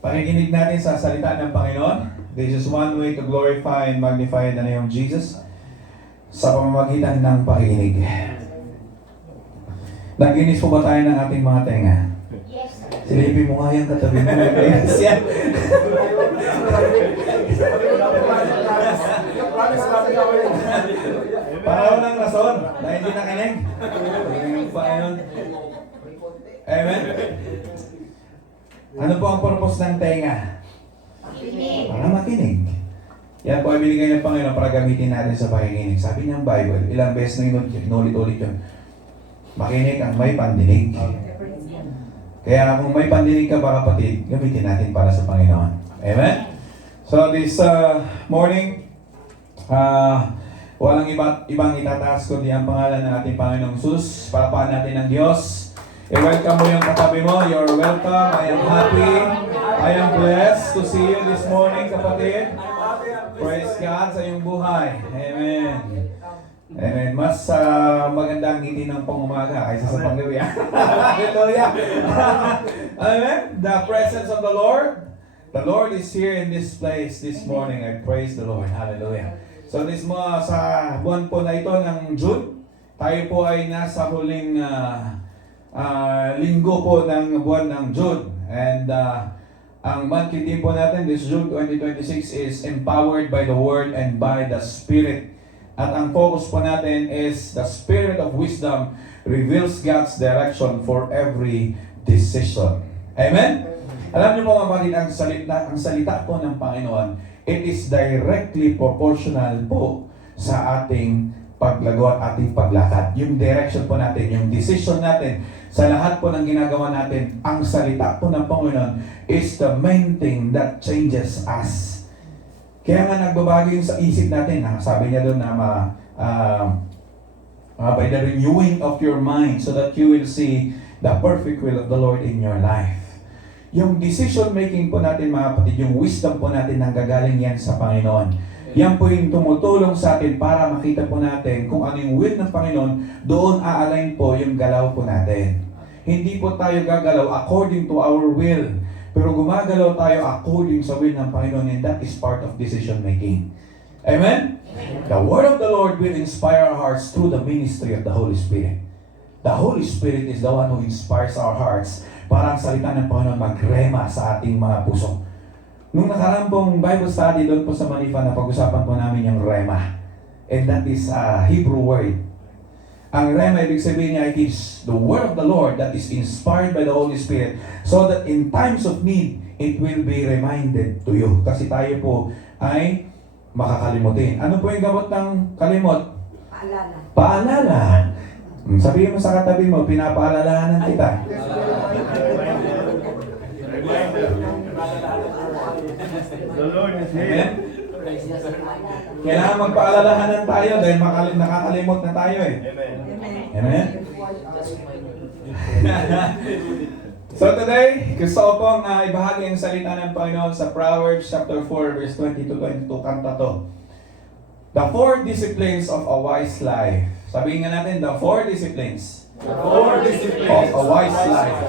Pakikinig natin sa salita ng Panginoon. This is one way to glorify and magnify the name of Jesus sa pamamagitan ng pakikinig. Naginis po ba tayo ng ating mga tenga? Yes. Silipin mo nga yung katabi mo. Yes, yan. Para walang rason na hindi nakinig. Panginoon. Amen. Ano po ang purpose ng tenga? Makinig. Para makinig. Yan po ay binigay ng Panginoon para gamitin natin sa pakikinig. Sabi niya ang Bible, ilang beses na inulit-ulit yun. Makinig ang may pandinig. Kaya kung may pandinig ka ba kapatid, gamitin natin para sa Panginoon. Amen? So this morning, walang ibang itataas kundi ang pangalan ng ating Panginoong Jesus. Palakpakan natin ang Diyos. I-welcome mo yung katabi mo. You're welcome. I am happy. I am blessed to see you this morning, kapatid. Praise God sa iyong buhay. Amen. Amen. Mas maganda ang ngiti ng pangumaga kaysa sa panggabi. Hallelujah. Amen. The presence of the Lord. The Lord is here in this place this morning. I praise the Lord. Hallelujah. So this sa buwan po na ito ng June, tayo po ay nasa huling linggo po ng buwan ng June. And ang monthly theme po natin this June 2026 is Empowered by the Word and by the Spirit. At ang focus po natin is the Spirit of Wisdom reveals God's direction for every decision. Amen? Alam niyo po kapatid, ang salita po ng Panginoon, it is directly proportional po sa ating paglago at ating paglakad. Yung direction po natin, yung decision natin, sa lahat po ng ginagawa natin, ang salita po ng Panginoon is the main thing that changes us. Kaya nga nagbabago yung sa isip natin. Sabi niya doon na by the renewing of your mind so that you will see the perfect will of the Lord in your life. Yung decision making po natin mga kapatid, yung wisdom po natin nanggagaling yan sa Panginoon. Yan po yung tumutulong sa atin para makita po natin kung ano yung will ng Panginoon, doon aalign po yung galaw po natin. Hindi po tayo gagalaw according to our will, pero gumagalaw tayo according sa will ng Panginoon, and that is part of decision making. Amen? The word of the Lord will inspire our hearts through the ministry of the Holy Spirit. The Holy Spirit is the one who inspires our hearts para ang salita ng Panginoon magrema sa ating mga puso. Nung nakaraan pong Bible study doon po sa Manifa, na pag-usapan po namin yung rema. And that is a Hebrew word. Ang rema, ibig sabihin niya, it is the word of the Lord that is inspired by the Holy Spirit so that in times of need, it will be reminded to you. Kasi tayo po ay makakalimutin. Ano po yung gamot ng kalimot? Paalala. Paalala. Sabihin mo sa katabi mo, pinapaalalahanan kita. The Lord is here. Kailangan magpaalalahanan tayo dahil nakakalimot na tayo eh. Amen. Amen? So today, gusto ko pong ibahagi ang salita ng Panginoon sa Proverbs chapter 4 verse 20 to 22. Kanta to. The 4 disciplines of a wise life. Sabihin nga natin, the 4 disciplines. The 4 disciplines Of a wise life.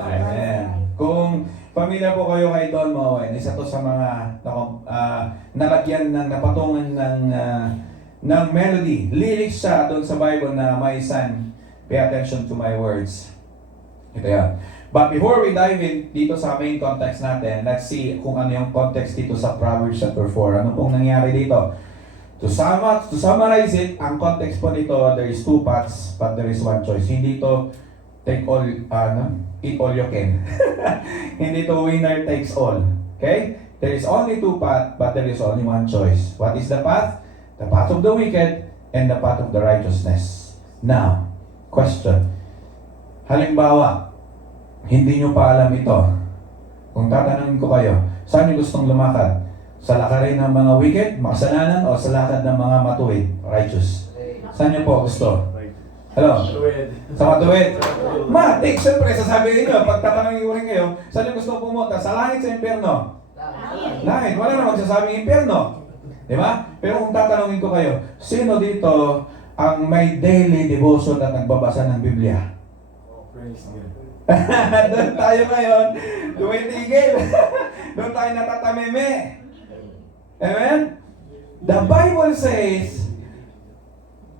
Amen. Kung pamilya po kayo kay Don Moen, isa to sa mga nalagyan ng napatungan ng melody. Lyrics siya doon sa Bible na my son, pay attention to my words. Ito yan. But before we dive in dito sa main context natin, let's see kung ano yung context dito sa Proverbs chapter 4. Ano pong nangyari dito? To summarize it, ang context po nito, there is 2 paths, but there is 1 choice. Hindi to take all, eat all you can. Hindi to winner takes all. Okay? There is only 2 paths, but there is only 1 choice. What is the path? The path of the wicked and the path of the righteousness. Now, question. Halimbawa, hindi nyo pa alam ito. Kung tatanungin ko kayo, saan nyo gustong lumakad? Sa lakarin ng mga wicked, makasalanan, o sa lakad ng mga matuwid, righteous? Saan nyo po gusto? Hello? Sa matuwid? Matik, siyempre, sasabihin nyo, pag tatanungin ko rin kayo, saan nyo gusto pumunta? Sa langit, sa impyerno? Langit. Wala na magsasabing impyerno. Di ba? Pero kung tatanungin ko kayo, sino dito ang may daily devotion at nagbabasa ng Biblia? Praise God. Doon tayo ngayon, tumitigil. Doon tayo natatameme. Amen? The Bible says,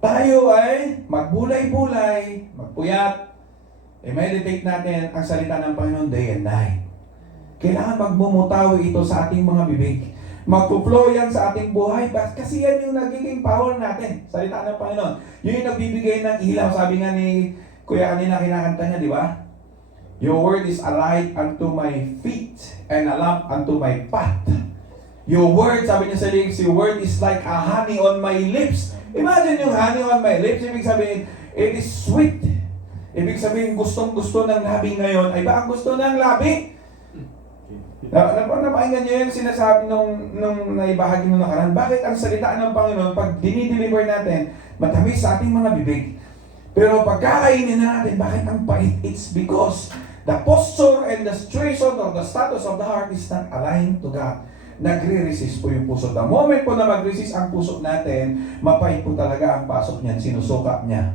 tayo ay magbulay-bulay, magpuyat, i-meditate natin ang salita ng Panginoon day and night. Kailangan magmumutawi ito sa ating mga bibig. Magpo-flow yan sa ating buhay. Kasi yan yung nagiging power natin. Salita ng Panginoon. Yun yung nagbibigay ng ilaw. Sabi nga ni Kuya kanina kinakanta niya, di ba? Your word is a light unto my feet and a lamp unto my path. Your word, sabi niya sa lyrics, your word is like a honey on my lips. Imagine yung honey on my lips. Ibig sabihin, it is sweet. Ibig sabihin, gustong-gusto ng labi ngayon. Ay ba ang gusto ng labi? Napakinggan niyo yung sinasabi nung naibahagi nung nakaraan. Bakit ang salita ng Panginoon, pag dinideliver natin, matamis sa ating mga bibig. Pero pagkakainin na natin, bakit ang pait? It's because the posture and the situation or the status of the heart is not aligned to God. Nagre-resist po yung puso. The moment po na mag-resist ang puso natin, mapait po talaga ang pasok niyan, sinusuka niya.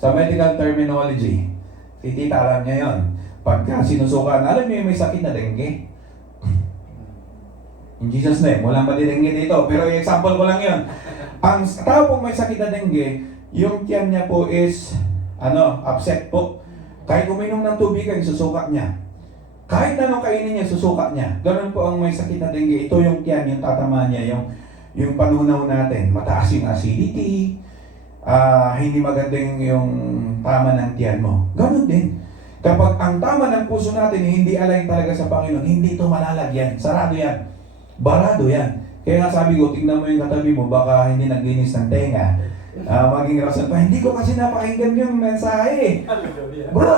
Sa medical terminology, si Tita alam niya yun. Pagka sinusuka, alam niyo may sakit na dengue. In Jesus' name, walang mali-dengue dito. Pero yung example ko lang yun. Ang tao pong may sakit na dengue, yung tiyan niya po is, upset po. Kahit uminom ng tubig, ay susuka niya. Kahit anong kainin niya, susuka niya. Ganun po ang may sakit na dengue. Ito yung tiyan, yung tatama niya, yung panunaw natin. Mataas yung acidity, hindi magandang yung tama ng tiyan mo. Ganun din. Kapag ang tama ng puso natin hindi align talaga sa Panginoon, hindi ito malalagyan. Sarado yan. Barado yan. Kaya nga sabi ko, tingnan mo yung katabi mo, baka hindi naglinis ng tenga. Maging rason pa, hindi ko kasi napakinggan yung mensahe. Bro,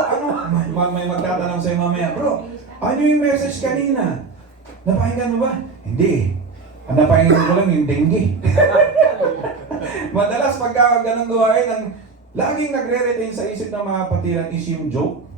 may magtatanong sa'yo mamaya, bro, ano yung message kanina? Napakinggan mo ba? Hindi. Ang napakinggan ko lang yung dengue. Madalas pagka ganang gawain, ang laging nagre-retain sa isip ng mga patiran is yung joke.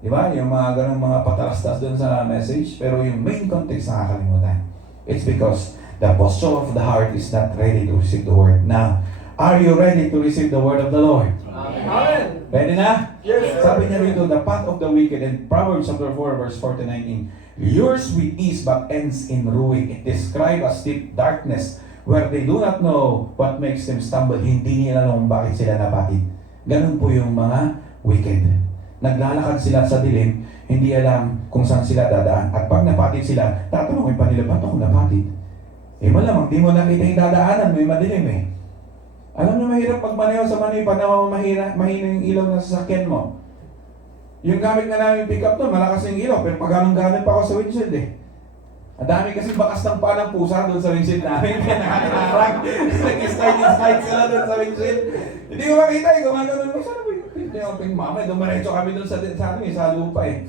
Diba? Yung mga ganong mga patalastas doon sa message, pero yung main context nakakalimutan. It's because the posture of the heart is not ready to receive the word. Now, are you ready to receive the word of the Lord? Amen. Ready na? Yes. Sabi niya rito, the path of the wicked, in Proverbs chapter 4, verse 4-19, lures with ease but ends in ruin. It describes as deep darkness where they do not know what makes them stumble. Hindi nila alam bakit sila napatid. Ganun po yung mga wicked. Naglalakad sila sa dilim, hindi alam kung saan sila dadaan. At pag napatid sila, tatanungin pa nila, ba't ako napatid? Malamang, di mo nakita yung dadaanan, may madilim eh. Alam niyo, mahirap magmaneho sa Manipa na mahina yung ilaw ng sasakyan mo. Yung gamit na namin pick up doon, malakas yung ilaw, pero pag anong gamit pa ako sa windshield eh. Ang dami kasi bakas ng paa ng pusa doon sa windshield namin, kaya nakakarang. Nag-slide sila doon sa windshield. Hindi ko makita eh, gumagano mo, saan ba yung mama, dumaretso kami doon sa lupa eh.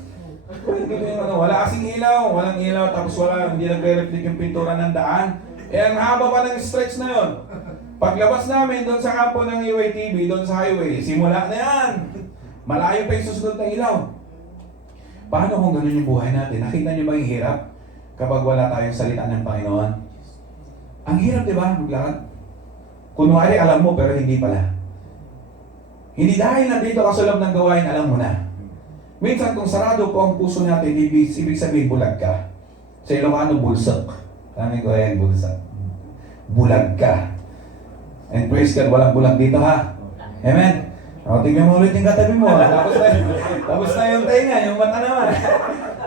Wala kasing ilaw, walang ilaw, tapos hindi nagre-reflect yung pintura ng daan. Ang haba pa ng stretch na yon. Paglabas namin doon sa kampo ng UATV, doon sa highway, simula na yan. Malayo pa yung susunod na ilaw. Paano kung ganun yung buhay natin? Nakita niyo ba yung hirap kapag wala tayong salita ng Panginoon? Ang hirap, di ba? Maglakad. Kunwari, alam mo, pero hindi pala. Hindi dahil nandito ka sa loob ng gawain, alam mo na. Minsan kung sarado po ang puso natin, ibig sabihin bulag ka. Sa Ilocano, bulsak. Kami ko yan, bulsak. Bulag ka. And praise God, walang bulag dito ha. Amen? Tingnan mo ulit yung katabi mo. Tapos na yung tenga, yung mata naman.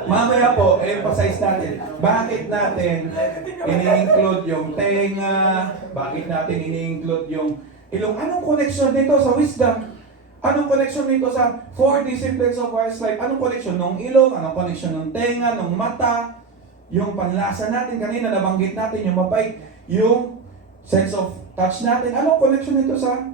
Mamaya po, emphasize natin. Bakit natin ini-include yung tenga? Bakit natin ini-include yung ilong? Anong connection nito sa wisdom? Anong connection nito sa 4 disciplines of wise life? Anong connection ng ilong? Anong connection ng tenga, ng mata? Yung panlasa natin, kanina nabanggit natin, yung mapait, yung sense of touch natin. Anong connection nito sa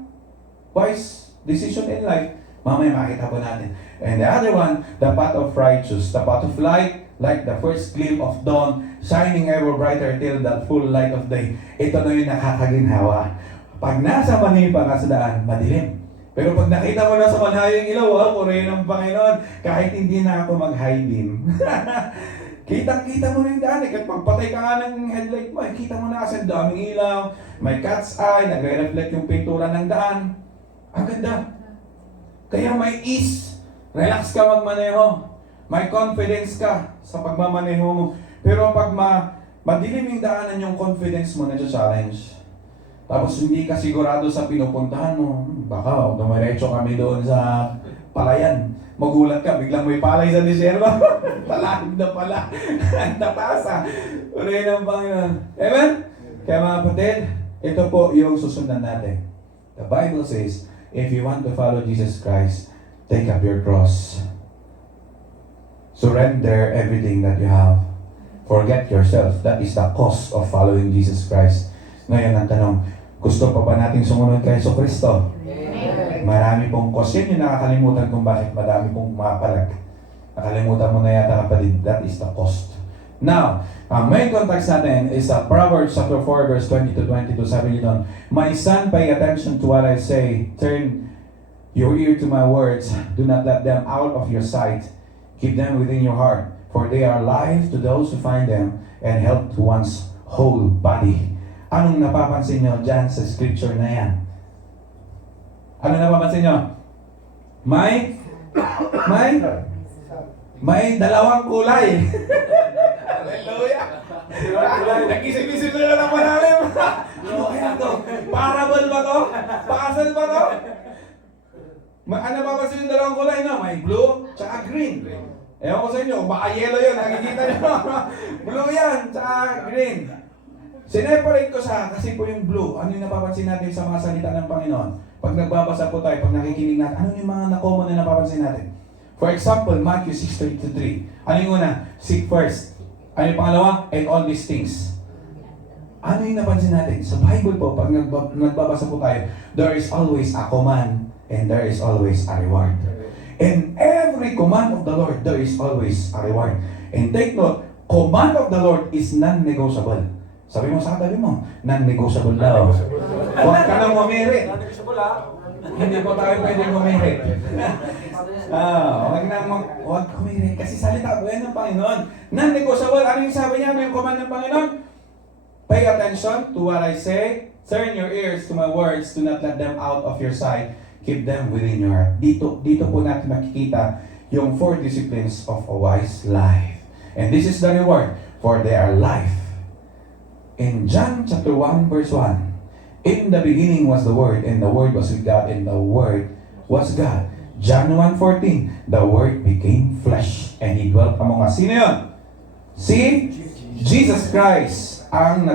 wise decision in life? Mamaya makita po natin. And the other one, the path of righteous, the path of light, like the first gleam of dawn, shining ever brighter till the full light of day. Ito na yung nakakaginhawa. Pag nasa Manipa ka sa daan, madilim. Pero pag nakita mo na sa malayo yung ilaw, purihin ng Panginoon, kahit hindi na ako mag-high beam. Kitang-kita mo na yung daan. Kahit pagpatay ka nga ng headlight mo, kita mo na kasi daming ilaw, may cat's eye, nagre-reflect yung pintura ng daan. Ang ganda. Kaya may ease. Relax ka magmaneho. May confidence ka. sa pagmamaneho mo. Pero pag madilim yung daanan, yung confidence mo na-challenge. Tapos hindi ka sigurado sa pinupuntahan mo. Baka dumiretso kami doon sa palayan. Magulat ka, biglang may palay sa disyerno. Talag na pala. Ang tapasa. Uri ng Panginoon. Amen? Kaya mga kapatid, ito po yung susundan natin. The Bible says, if you want to follow Jesus Christ, take up your cross. Surrender everything that you have. Forget yourself. That is the cost of following Jesus Christ. Ngayon ang tanong, gusto pa ba nating sumunod kay Jesucristo? Marami pong cost. Yan yung nakakalimutan kung bakit madami pong mapalag. Nakalimutan mo na yata kapatid, that is the cost. Now, ang main context natin is Proverbs chapter 4 verse 20 to 22. Sabi nito, my son, pay attention to what I say. Turn your ear to my words. Do not let them out of your sight. Keep them within your heart. For they are life to those who find them and health to one's whole body. Anong napapansin nyo dyan sa scripture na yan? Ano napapansin nyo? May dalawang kulay. Hallelujah! Nag-isip-isip nila naman namin. Ano kaya to? Parable ba to? Puzzle ba to? Ano napapansin yung dalawang kulay no? May blue, tsaka green. Ewan ko sa inyo, baka yellow yun, nakikita nyo. Blue yan, tsaka green. Sineparate ko siya kasi po yung blue. Ano yung napapansin natin sa mga salita ng Panginoon? Pag nagbabasa po tayo, pag nakikinig natin, ano yung mga na-common na napapansin natin? For example, Matthew 6:33. Ano yung una? Seek first. Ano yung pangalawa? And all these things. Ano yung napansin natin? Sa Bible po, pag nagbabasa po tayo, there is always a command and there is always a reward. In every command of the Lord, there is always a reward. And take note, command of the Lord is non-negotiable. Sabi mo sa katabi mo, non-negotiable daw. Huwag ka nang umirit. Hindi po tayo pwedeng umirit. Huwag umirit. Kasi salita po yan ng Panginoon. Non-negotiable. Ano yung sabi niya? Ano yung command ng Panginoon? Pay attention to what I say. Turn your ears to my words. Do not let them out of your sight. Keep them within your heart. Dito po natin makikita yung 4 disciplines of a wise life. And this is the reward, for they are life. In John chapter 1 verse 1, in the beginning was the Word, and the Word was with God, and the Word was God. John 1:14, the Word became flesh, and He dwelt among us. Sino yun? Si Jesus Christ, ang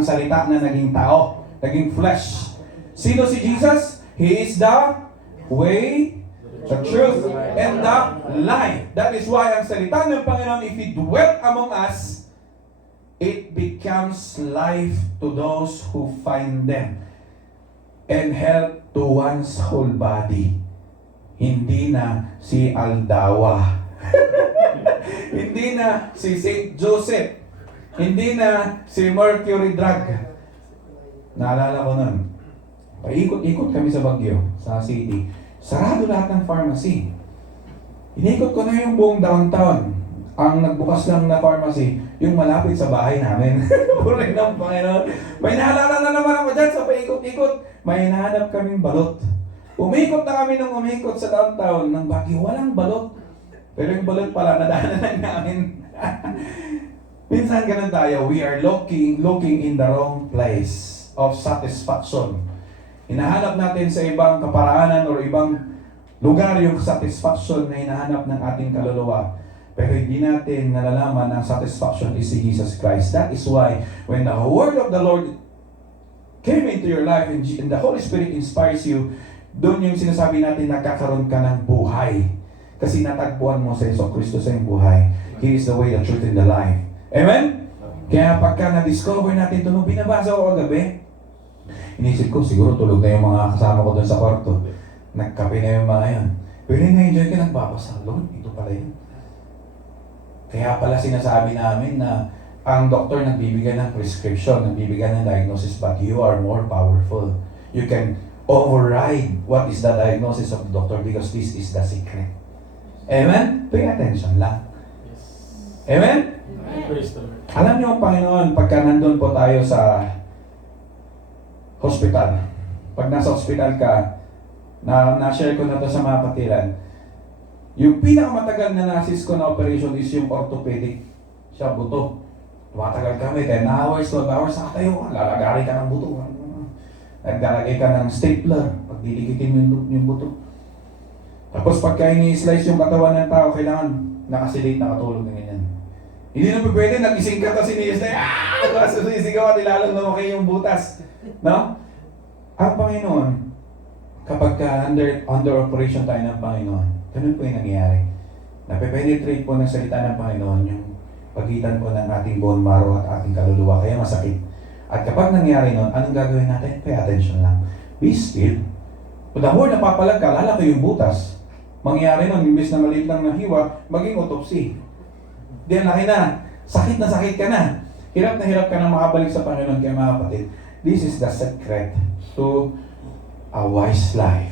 salita na naging tao, naging flesh. Sino si Jesus? He is the way, the truth, and the life. That is why ang salita ng Panginoon, if He dwelt among us, it becomes life to those who find them and health to one's whole body. Hindi na si Aldawa. Hindi na si St. Joseph. Hindi na si Mercury Drug. Naalala ko nun. Paikot-ikot kami sa Baguio, sa city. Sarado lahat ng pharmacy. Inikot ko na yung buong downtown. Ang nagbukas lang na pharmacy, yung malapit sa bahay namin. Puri ng Panginoon. May naalala na naman ako dyan sa paikot-ikot. May nahanap kaming balot. Umikot na kami nung umikot sa downtown ng Baguio. Walang balot. Pero yung balot pala, nadaanan lang namin. Minsan ganun tayo. We are looking in the wrong place of satisfaction. Hinahanap natin sa ibang kaparaanan o ibang lugar yung satisfaction na hinahanap ng ating kaluluwa. Pero hindi natin nalalaman ang satisfaction is si Jesus Christ. That is why when the word of the Lord came into your life and the Holy Spirit inspires you, doon yung sinasabi natin nagkakaroon ka ng buhay. Kasi natagpuan mo sa Jesucristo sa iyong buhay. He is the way, the truth, and the life. Amen? Kaya pagka na-discover natin ito, nung binabasa ko kagabi, inisip ko, siguro tulog na yung mga kasama ko doon sa kwarto. Nagkape na yung mga yan. Pero na-enjoy ka nagbabasa. Lord, ito pala yun. Kaya pala sinasabi namin na ang doktor nagbibigay ng prescription, nagbibigay ng diagnosis, but you are more powerful. You can override what is the diagnosis of the doctor because this is the secret. Amen? Pay attention lang. Amen? Alam niyo ang Panginoon, pagka nandun po tayo sa hospital, pag nasa hospital ka, na-share ko na to sa mga kapatiran, Yung pinakamatagal na nasis ko na operation is yung orthopedic. Siya, buto. Tumatagal kami, 10 hours, 12 hours, nakatayo ka, lalagari ka ng buto. Naglalagay ka ng stapler, pag didikitin mo yung buto. Tapos pagka ini-slice yung katawan ng tao, kailangan nakasilate, nakatulog na ganyan. Hindi na pwede, nag-ising ka tapos ini-slice, tapos sisigaw at ilalong lumaki yung butas. No? Ang Panginoon, kapag under operation tayo ng Panginoon, ganun po yung nangyayari. Nape-penetrate po ng salita ng Panginoon yung pagitan po ng ating bone marrow at ating kaluluwa, kaya masakit. At kapag nangyari nun, anong gagawin natin? Pay attention lang. Be still. The more napapalag ka, lalaki yung butas. Mangyari nun, imbes na maliit lang na hiwa, maging autopsy. Di, laki na. Sakit na sakit ka na. Hirap na makabalik sa Panginoon. Kaya mga kapatid, this is the secret to a wise life.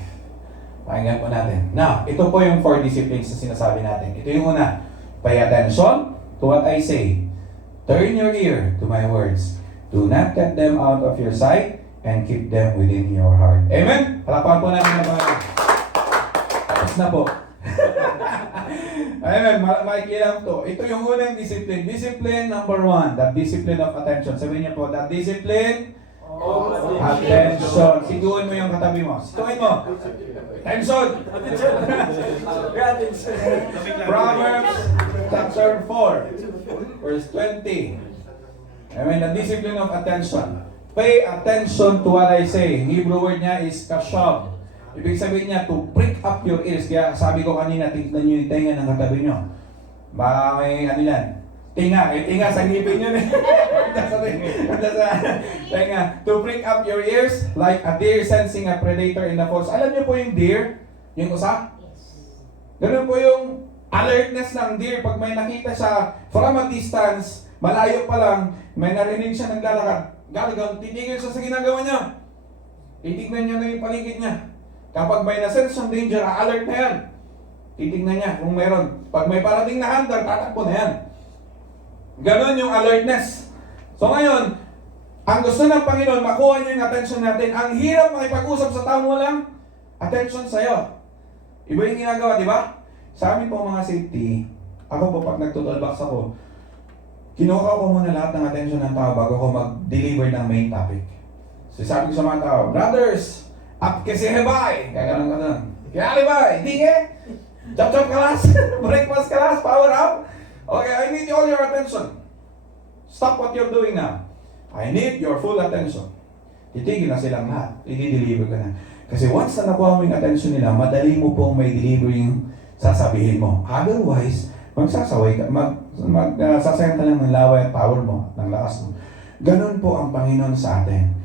Pakinggan po natin. Now, ito po yung 4 disciplines na sinasabi natin. Ito yung una. Pay attention to what I say. Turn your ear to my words. Do not cut them out of your sight and keep them within your heart. Amen? Palakpakan po natin ng Panginoon. Tapos na po. Amen. Makikilang to. Ito yung unang discipline. Discipline number 1. The discipline of attention. Sabihin niyo po, the discipline attention. Siguin mo yung katabi mo. Siguin mo. Attention! Proverbs chapter 4, verse 20. Amen. The discipline of attention. Pay attention to what I say. Hebrew word niya is kashab. Ibig sabihin niya, to prick up your ears. Kaya sabi ko kanina, tignan niyo yung tenga ng katabi niyo. Baka may ano yan. Tinga. Tinga sa ngipin yun eh. Tenga. To prick up your ears like a deer sensing a predator in the forest. Alam niyo po yung deer? Yung usa? Ganun po yung alertness ng deer. Pag may nakita siya from a distance, malayo pa lang, may narinig siya naglalakad. Galagang, titigil siya sa ginagawa niya. Titignan niya na yung paligid niya. Kapag may nasense ng danger, alert na yan. Titignan niya kung meron. Pag may parating na hunter, tatakbo na yan. Ganon yung alertness. So ngayon, ang gusto ng Panginoon, makuha niyo yung attention natin. Ang hirap makipag-usap sa tao walang attention sa'yo. Iba yung ginagawa, di ba? Sa amin po mga safety, ako po pag nag-total box ako, kinuha ko muna lahat ng attention ng tao bago ko mag-deliver ng main topic. So sabi ko sa mga tao, brothers, up kasi hebay. Kaya ganun. Kaya hebay, hindi ke? Chop-chop class, breakfast class, power up. Okay, I need all your attention. Stop what you're doing now. I need your full attention. Titigil na silang lahat. I-deliver ka na. Kasi once na nakuha mo yung attention nila, madali mo pong may deliver yung sasabihin mo. Otherwise, magsasaway ka, sasayang ka lang ng laway at power mo, ng lakas mo. Ganun po ang Panginoon sa atin.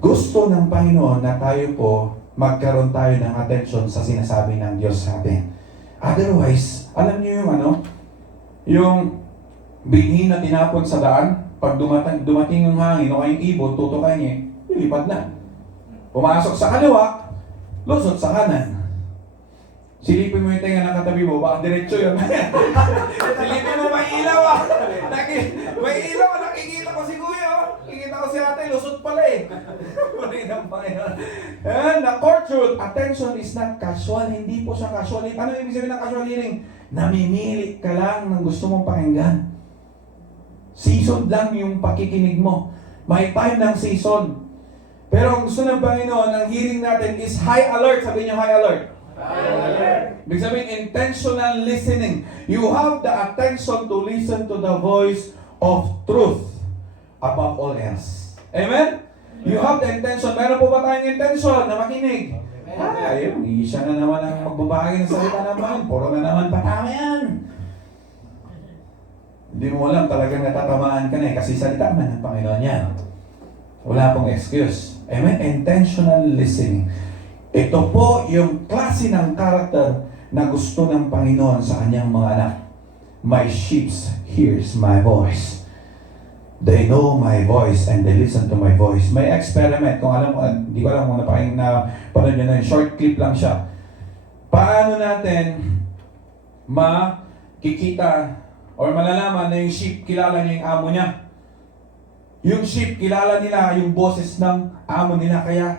Gusto ng Panginoon na tayo po magkaroon tayo ng attention sa sinasabi ng Diyos sa atin. Otherwise, alam niyo yung yung binhi na tinapon sa daan, pag dumating yung hangin o kayong ibon, tutukay niya, lilipad na. Pumasok sa kaliwa, lusot sa kanan. Silipin mo yung tenga ng katabi mo, baka diretso yun. Silipin mo, may ilaw ah. May ilaw ah, nakikita ko si Kuya ah. Nakikita ko si ate, lusot pala eh. And the core truth, attention is not casual. Hindi po siya casual. Ano ibig sabihin ng casual hearing? Namimili ka lang ng gusto mong pakinggan. Season lang yung pakikinig mo. May time ng season. Pero ang gusto ng Panginoon, ang hearing natin is high alert. Sabihin niyo high alert. Ibig sabihin, intentional listening. You have the attention to listen to the voice of truth above all else. Amen? You have the intention. Meron po ba tayong intention na makinig? Ayun, isa na naman ang magbabahagi ng salita ng Panginoon. Puro na naman patama yan. Hindi mo alam, talagang natatamaan ka na eh. Kasi salita man ng Panginoon yan. Wala pong excuse. Amen? Intentional listening. Ito po yung klase ng character na gusto ng Panginoon sa kanyang mga anak. My sheep hears my voice. They know my voice and they listen to my voice. May experiment. Kung alam mo, hindi ko alam kung napanood nyo na yun. Short clip lang siya. Paano natin makikita or malalaman na yung sheep kilala niya yung amo niya? Yung sheep kilala nila yung boses ng amo nila. Kaya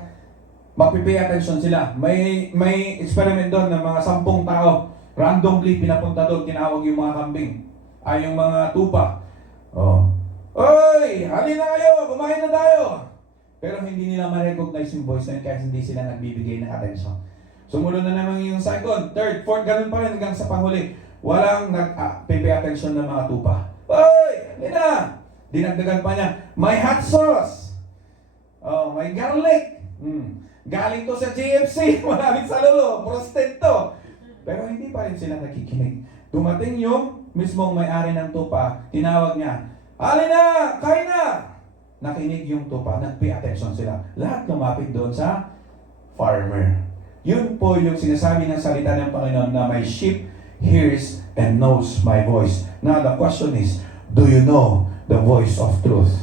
magpipay attention sila. May experiment doon ng mga 10 tao. Randomly pinapunta doon, tinawag yung mga kambing. Ay, yung mga tupa. Oh. Oy! Halina kayo! Kumain na tayo! Pero hindi nila ma-recognize yung voice na yun kasi hindi sila nagbibigay ng attention. Sumunod na naman yung second, third, fourth, ganun pa rin hanggang sa panghuli. Walang nag-pay attention ng mga tupa. Oy! Halina! Dinagdagan pa niya, may hot sauce! Oh, may garlic! Galing to sa GFC, maraming salulo, prostate to. Pero hindi pa rin sila nakikinig. Dumating yung mismong may-ari ng tupa, tinawag niya, Halina! Kain na! Nakinig yung tupa, nag-pay attention sila. Lahat lumapit doon sa farmer. Yun po yung sinasabi ng salita ng Panginoon na my sheep hears and knows my voice. Now the question is, do you know the voice of truth?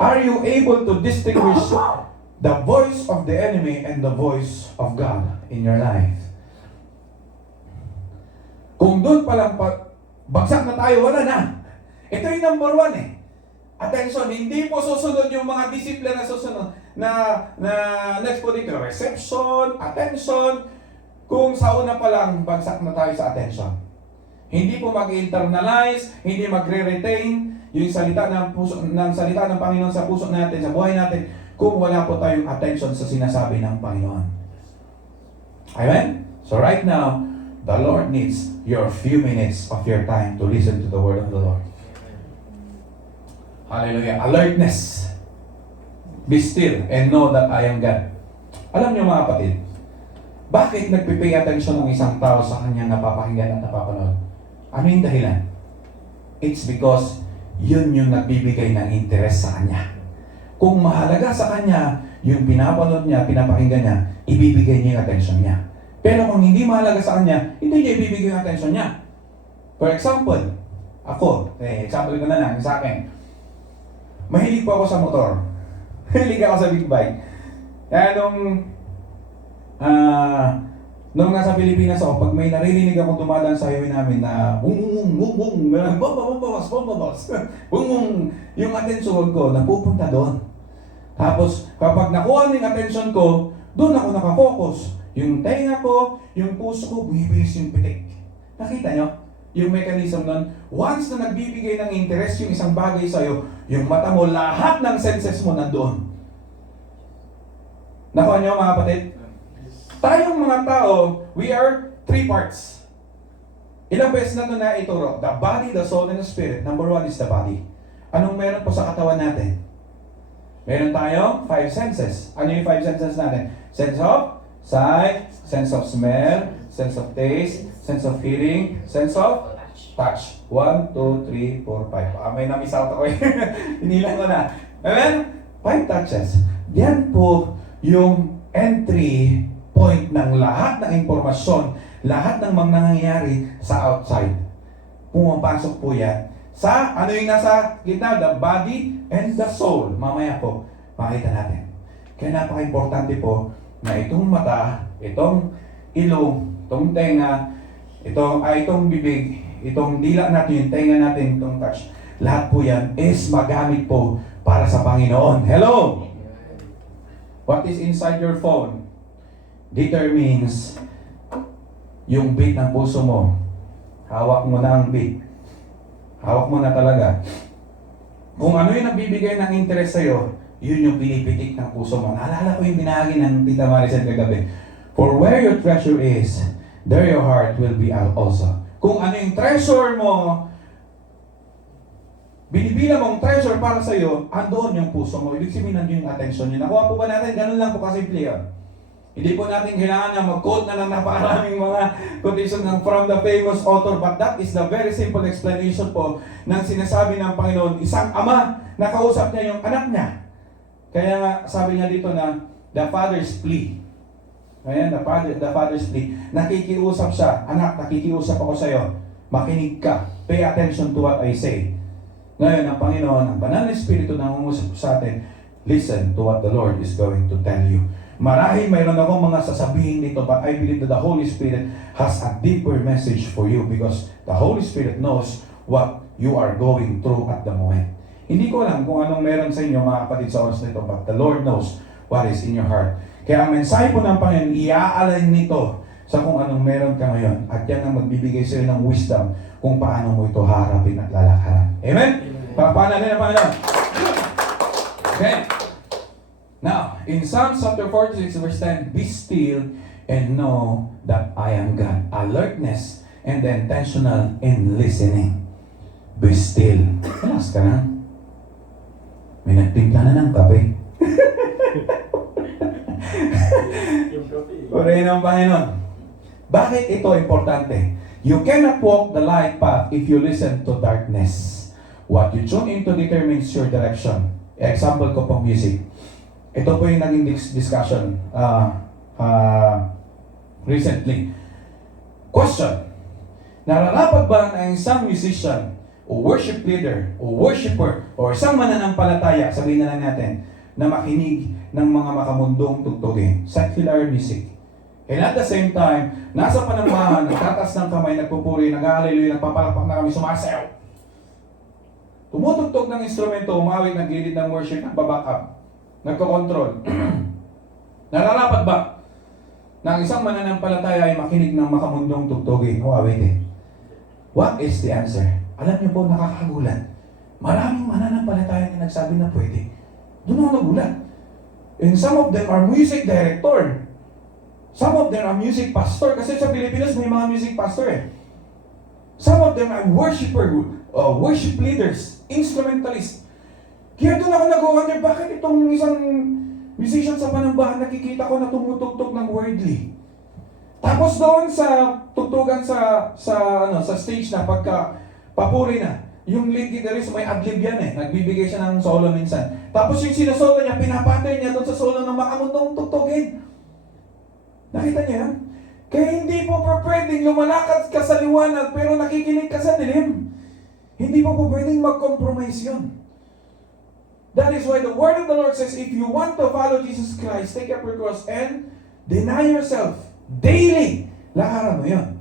Are you able to distinguish the voice of the enemy and the voice of God in your life? Kung doon palang bagsak na tayo, wala na. Ito yung number one eh. Attention, hindi po susunod yung mga disiplina na susunod na next po dito, reception, attention. Kung sa una pa lang, bagsak na tayo sa attention. Hindi po mag-internalize, hindi magre-retain yung salita ng puso, ng salita ng Panginoon sa puso natin, sa buhay natin, kung wala po tayong attention sa sinasabi ng Panginoon. Amen? So right now, the Lord needs your few minutes of your time to listen to the word of the Lord. Hallelujah. Alertness. Be still and know that I am God. Alam niyo mga kapatid, bakit nagpipay attention ng isang tao sa kanya napapakinggan at napapanood? Ano yung dahilan? It's because yun yung nagbibigay ng interest sa kanya. Kung mahalaga sa kanya, yung pinapanood niya, pinapakinggan niya, ibibigay niya yung attention niya. Pero kung hindi mahalaga sa kanya, hindi niya ibibigay yung attention niya. For example, ako, example ko na lang sa akin. Mahilig po ako sa motor. Mahilig ako sa big bike. Kaya nung nasa Pilipinas ako, pag may naririnig akong dumadaan sa highway namin na yung atensyon ko, napupunta doon. Tapos, kapag nakuha ng atensyon ko, doon ako nakafocus. Yung tenga ko, yung puso ko, bumibilis yung pitik. Nakita nyo? Yung mechanism nun, once na nagbibigay ng interest yung isang bagay sa'yo, yung mata mo, lahat ng senses mo nandoon. Nakuha nyo mga kapatid? Tayong mga tao, we are three parts. Ilang beses na ito na ituro? The body, the soul, and the spirit. Number one is the body. Anong meron po sa katawan natin? Meron tayong five senses. Ano yung five senses natin? Sense of sight, sense of smell, sense of taste, sense of hearing, sense of touch. 1, 2, 3, 4, 5. May na-miss out ako eh. Hinilang ko na. Amen? 5 touches. Diyan po yung entry point ng lahat ng impormasyon, lahat ng mga nangyayari sa outside. Pumapasok po yan sa, ano yung nasa gitna? The body and the soul. Mamaya po, makita natin. Kaya napaka-importante po na itong mata, itong ilong, itong tenga, itong bibig, itong dila natin, yung tenga natin, itong touch, lahat po yan is magamit po para sa Panginoon. Hello! What is inside your phone determines yung beat ng puso mo. Hawak mo na ang beat. Hawak mo na talaga. Kung ano yung nagbibigay ng interest sa'yo, yun yung pinipitik ng puso mo. Naalala ko yung binahagi ng Tita Maricel kagabi. For where your treasure is, there your heart will be also. Kung ano yung treasure mo, binibila mong treasure para sa'yo, andoon yung puso mo. Ibig sabihin nandiyon yung attention nyo. Nakuha po ba natin? Ganun lang po kasimple yun. Hindi po natin kailangan na mag-quote na ng napakaraming mga quotation ng from the famous author, but that is the very simple explanation po ng sinasabi ng Panginoon. Isang ama, nakausap niya yung anak niya. Kaya nga, sabi niya dito na the father's plea. Ayan, the father's plea. Nakikiusap siya, anak, nakikiusap ako sa'yo. Makinig ka. Pay attention to what I say. Ngayon, ang Panginoon, ang banal na Espiritu na umusap sa atin, listen to what the Lord is going to tell you. Marahil mayroon akong mga sasabihin dito, but I believe that the Holy Spirit has a deeper message for you because the Holy Spirit knows what you are going through at the moment. Hindi ko alam kung anong meron sa inyo mga kapatid sa oras nito, but the Lord knows what is in your heart. Kaya ang mensahe po ng Panginoon, i-aalay nito sa kung anong meron ka ngayon. At yan ang magbibigay sa'yo ng wisdom kung paano mo ito harapin at lalakaran. Amen? Paano natin ang Panginoon? Okay. Now, in Psalms chapter 46 verse 10, be still and know that I am God. Alertness and the intentional in listening. Be still. Relax ka na. May nagtimpla na ng kape. Purihin ang Panginoon. Bakit ito importante? You cannot walk the light path if you listen to darkness. What you tune into determines your direction. Example ko pong music. Ito po yung naging discussion recently. Question. Nararapat ba ang isang musician o worship leader o worshiper o isang mananampalataya, sabihin na lang natin, na makinig ng mga makamundong tugtugin, secular music? And at the same time, nasa panambahan, nagtatas ng kamay, nagpupuri, nag-hallelujah, nagpapalakpak na kami, sumasayaw. Tumutugtog ng instrumento, umawit ng gilid ng worship, nagbaback up, nagko-control. Nararapat ba na ang isang mananampalataya ay makinig ng makamundong tugtugin o awitin? What is the answer? Alam niyo po, nakakagulat. Maraming mananampalataya na nagsabi na pwede. Doon ako nagulat. And some of them are music director. Some of them are music pastor. Kasi sa Pilipinas may mga music pastor eh. Some of them are worshiper, worship leaders, instrumentalists. Kaya doon ako nag-wonder, bakit itong isang musician sa panambahan nakikita ko na tumutugtog ng wordly. Tapos doon sa tugtugan sa stage na pagka papuri na, yung lead guitarist may adlib yan eh. Nagbibigay siya ng solo minsan. Tapos yung sinasolo niya, pinapatay niya doon sa solo ng makamundong tugtugin. Nakita niyo yan? Kaya hindi po pwedeng lumalakad ka sa liwanag pero nakikinig ka sa dilim. Hindi po pwedeng mag-compromise yun. That is why the word of the Lord says, if you want to follow Jesus Christ, take up your cross and deny yourself daily. Lakaran mo yun.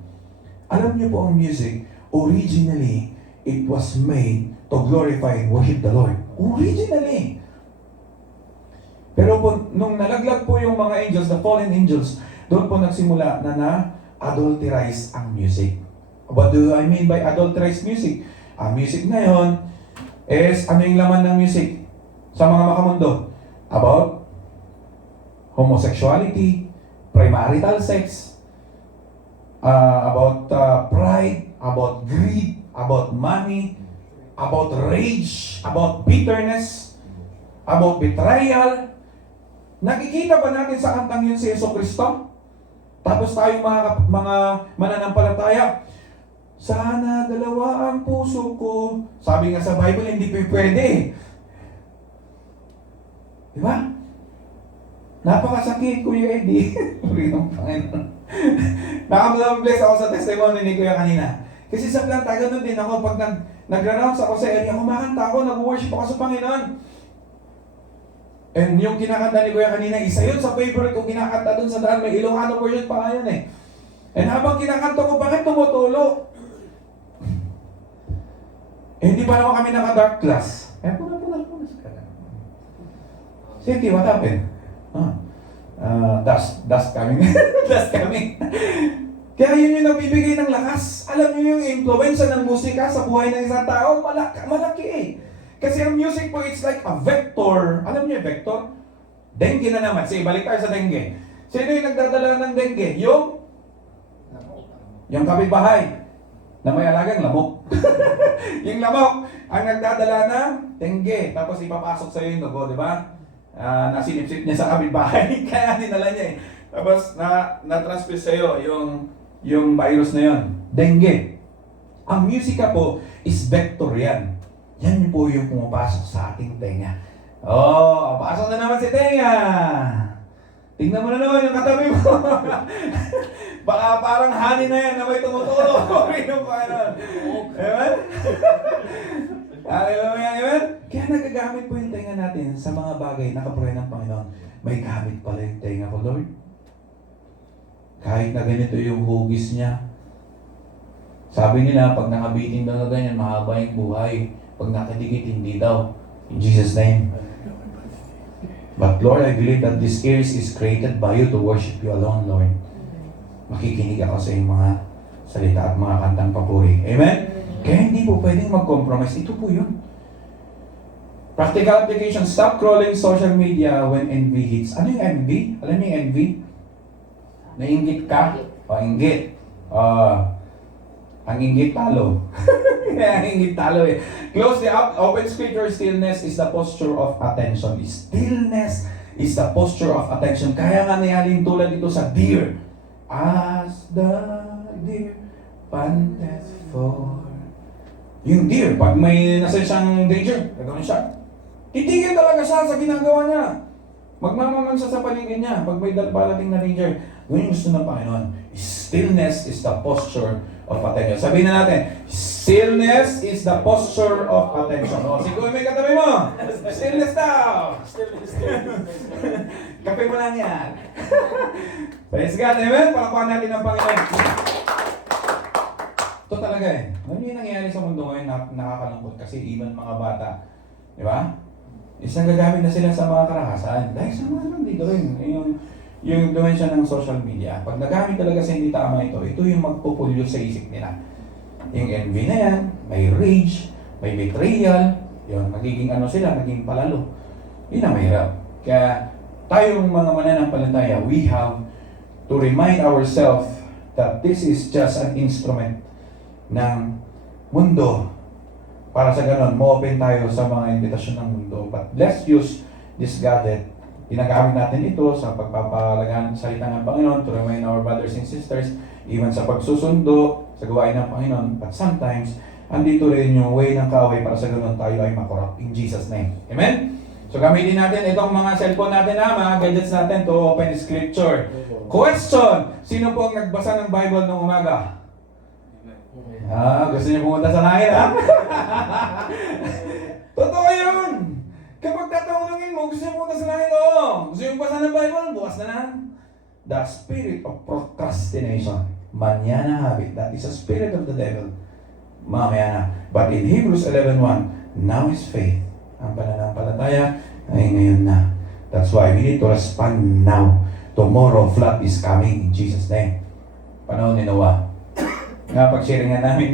Alam niyo po ang music, originally, it was made to glorify and worship the Lord. Originally. Pero po, nung nalaglag po yung mga angels, the fallen angels, doon po nagsimula na na-adulterize ang music. What do I mean by adulterized music? Ang music na yun is, ano yung laman ng music sa mga makamundo? About homosexuality, premarital sex, about pride, about greed, about money, about rage, about bitterness, about betrayal. Nakikita ba natin sa kantang yun si Yeso Cristo? Tapos tayong mga mananampalataya, sana dalawa ang puso ko. Sabi nga sa Bible, hindi pwede. Di ba? Napakasakit, Kuya Eddie. Puri ng Panginoon. Nakamabless ako sa testimony ni Kuya kanina. Kasi sa planta, ganun din ako. Pag nag-renounce ako sa area, kumakanta ako, nag-worship ako sa Panginoon. And yung kinakanta ni Kuya kanina, isa yun sa favorite ko kinakanta dun sa daan. May Ilocano version pa nga yun eh. And habang kinakanta ko, bakit tumutulo? Hindi pa naman kami naka-dark class. Eh, puna. Cindy, what happened? Dust coming. Dust coming. Kaya yun yung nagbibigay ng lakas. Alam niyo yung influensya ng musika sa buhay ng isang tao, malaki eh. Kasi ang music po, it's like a vector. Alam niyo yung vector? Dengue na naman. Sige, balik tayo sa dengue. Sino yung nagdadala ng dengue? Yung kapitbahay na may alagang lamok. Yung lamok ang nagdadala ng dengue. Tapos ipapasok sa'yo yung dugo, di ba? Nasinipsip niya sa kapitbahay. Kaya dinala niya eh. Tapos na-transfer sa'yo yung virus na yun. Dengue. Ang musika po is vector yan. Yan po yung pumapasok sa ating tenga. Oh, pasok na naman si tenga. Tingnan mo na naman yung katabi mo. Baka parang honey na yan na may tumutulog. Amen? Hallelujah, amen? Kaya nagagamit po yung tenga natin sa mga bagay na kapre ng Panginoon. May gamit pala yung tenga ko, Lord. Kahit na ganito yung hugis niya. Sabi nila, pag nakabitin daw na ganyan, mahaba yung buhay. Pag nakadikit, hindi daw. In Jesus' name. But Lord, I believe that this ears is created by you to worship you alone, Lord. makikinig ako sa iyong mga salita at mga kantang papuri. Amen? Kaya hindi po pwedeng mag-compromise. Ito po yun. Practical application, stop scrolling social media when envy hits. Ano yung envy? Alam niyo yung envy? Nainggit ka? O, inggit. Ang inggit talo. Ang inggit talo eh. Close the open scripture, stillness is the posture of attention. Stillness is the posture of attention. Kaya nga nayaling tulad ito sa deer. As the deer panted for... Yung deer, pag may nasa siyang danger, gagawin siya. Titigil talaga siya sa ginagawa niya. Magmamaman siya sa paligid niya pag may darating na danger. Yun yung gusto ng Panginoon. Stillness is the posture of attention. Sabihin na natin, stillness is the posture of attention. O, siguro may katabi mo. Stillness daw. Kape mo lang yan. Praise God, amen? Palakpakan natin ang Panginoon. Ito talaga eh. Ano yung nangyayari sa mundo ngayon na nakakalungkot kasi even mga bata. Di ba? Isang gagamit na sila sa mga karahasan. Dahil sa mga nandito rin. Yung influensya ng social media. Pag nagamit talaga sa hindi tama ito yung magpupulyo sa isip nila. Yung envy na yan, may rage, may betrayal, yun, magiging ano sila, magiging palalo. Yun ang mahirap. Kaya tayong mga mananampalataya, we have to remind ourselves that this is just an instrument ng mundo. Para sa ganon, ma-open tayo sa mga invitasyon ng mundo. But let's use this gadget. Ginagamit natin ito sa pagpapalagan ng salita ng Panginoon to remind our brothers and sisters, even sa pagsusundo, sa gawain ng Panginoon. But sometimes, andito rin yung way ng kaaway para sa ganon tayo ay makorap. In Jesus' name. Amen? So gamitin natin itong mga cellphone natin mga gadgets natin to open scripture. Question! Sino po ang nagbasa ng Bible noong umaga? Gusto niyo pumunta sa langit, ha? Totoo yun! Kapag tatanungin mo, gusto niyo pumunta sa langit, gusto niyo basa ng Bible, bukas na lang. The spirit of procrastination, manana habit, that is a spirit of the devil. Mamaya na. But in Hebrews 11:1, now is faith. Ang pananampalataya ay ngayon na. That's why we need to respond now. Tomorrow, flood is coming in Jesus' name. Panahon ni Noah. Nga pag-sharingan namin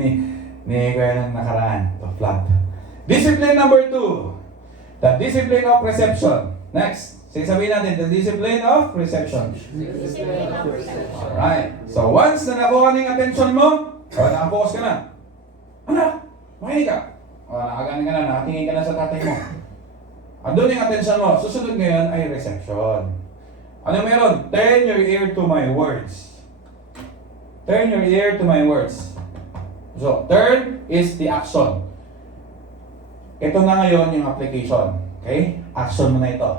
ni Kuya ng nakaraan, to flood. Discipline number 2. The discipline of reception. Next. Sabihin natin, the discipline of reception. Discipline of reception. Alright. So once na nakuha ng attention mo, nakapokus ka na. Anak, makinig ka. Nakaganin ka na, nakatingin ka na sa tatay mo. Andun yung attention mo. Susunod ngayon ay reception. Ano meron? Turn your ear to my words. Turn your ear to my words. So, turn is the action. Ito na ngayon yung application. Okay? Action mo na ito.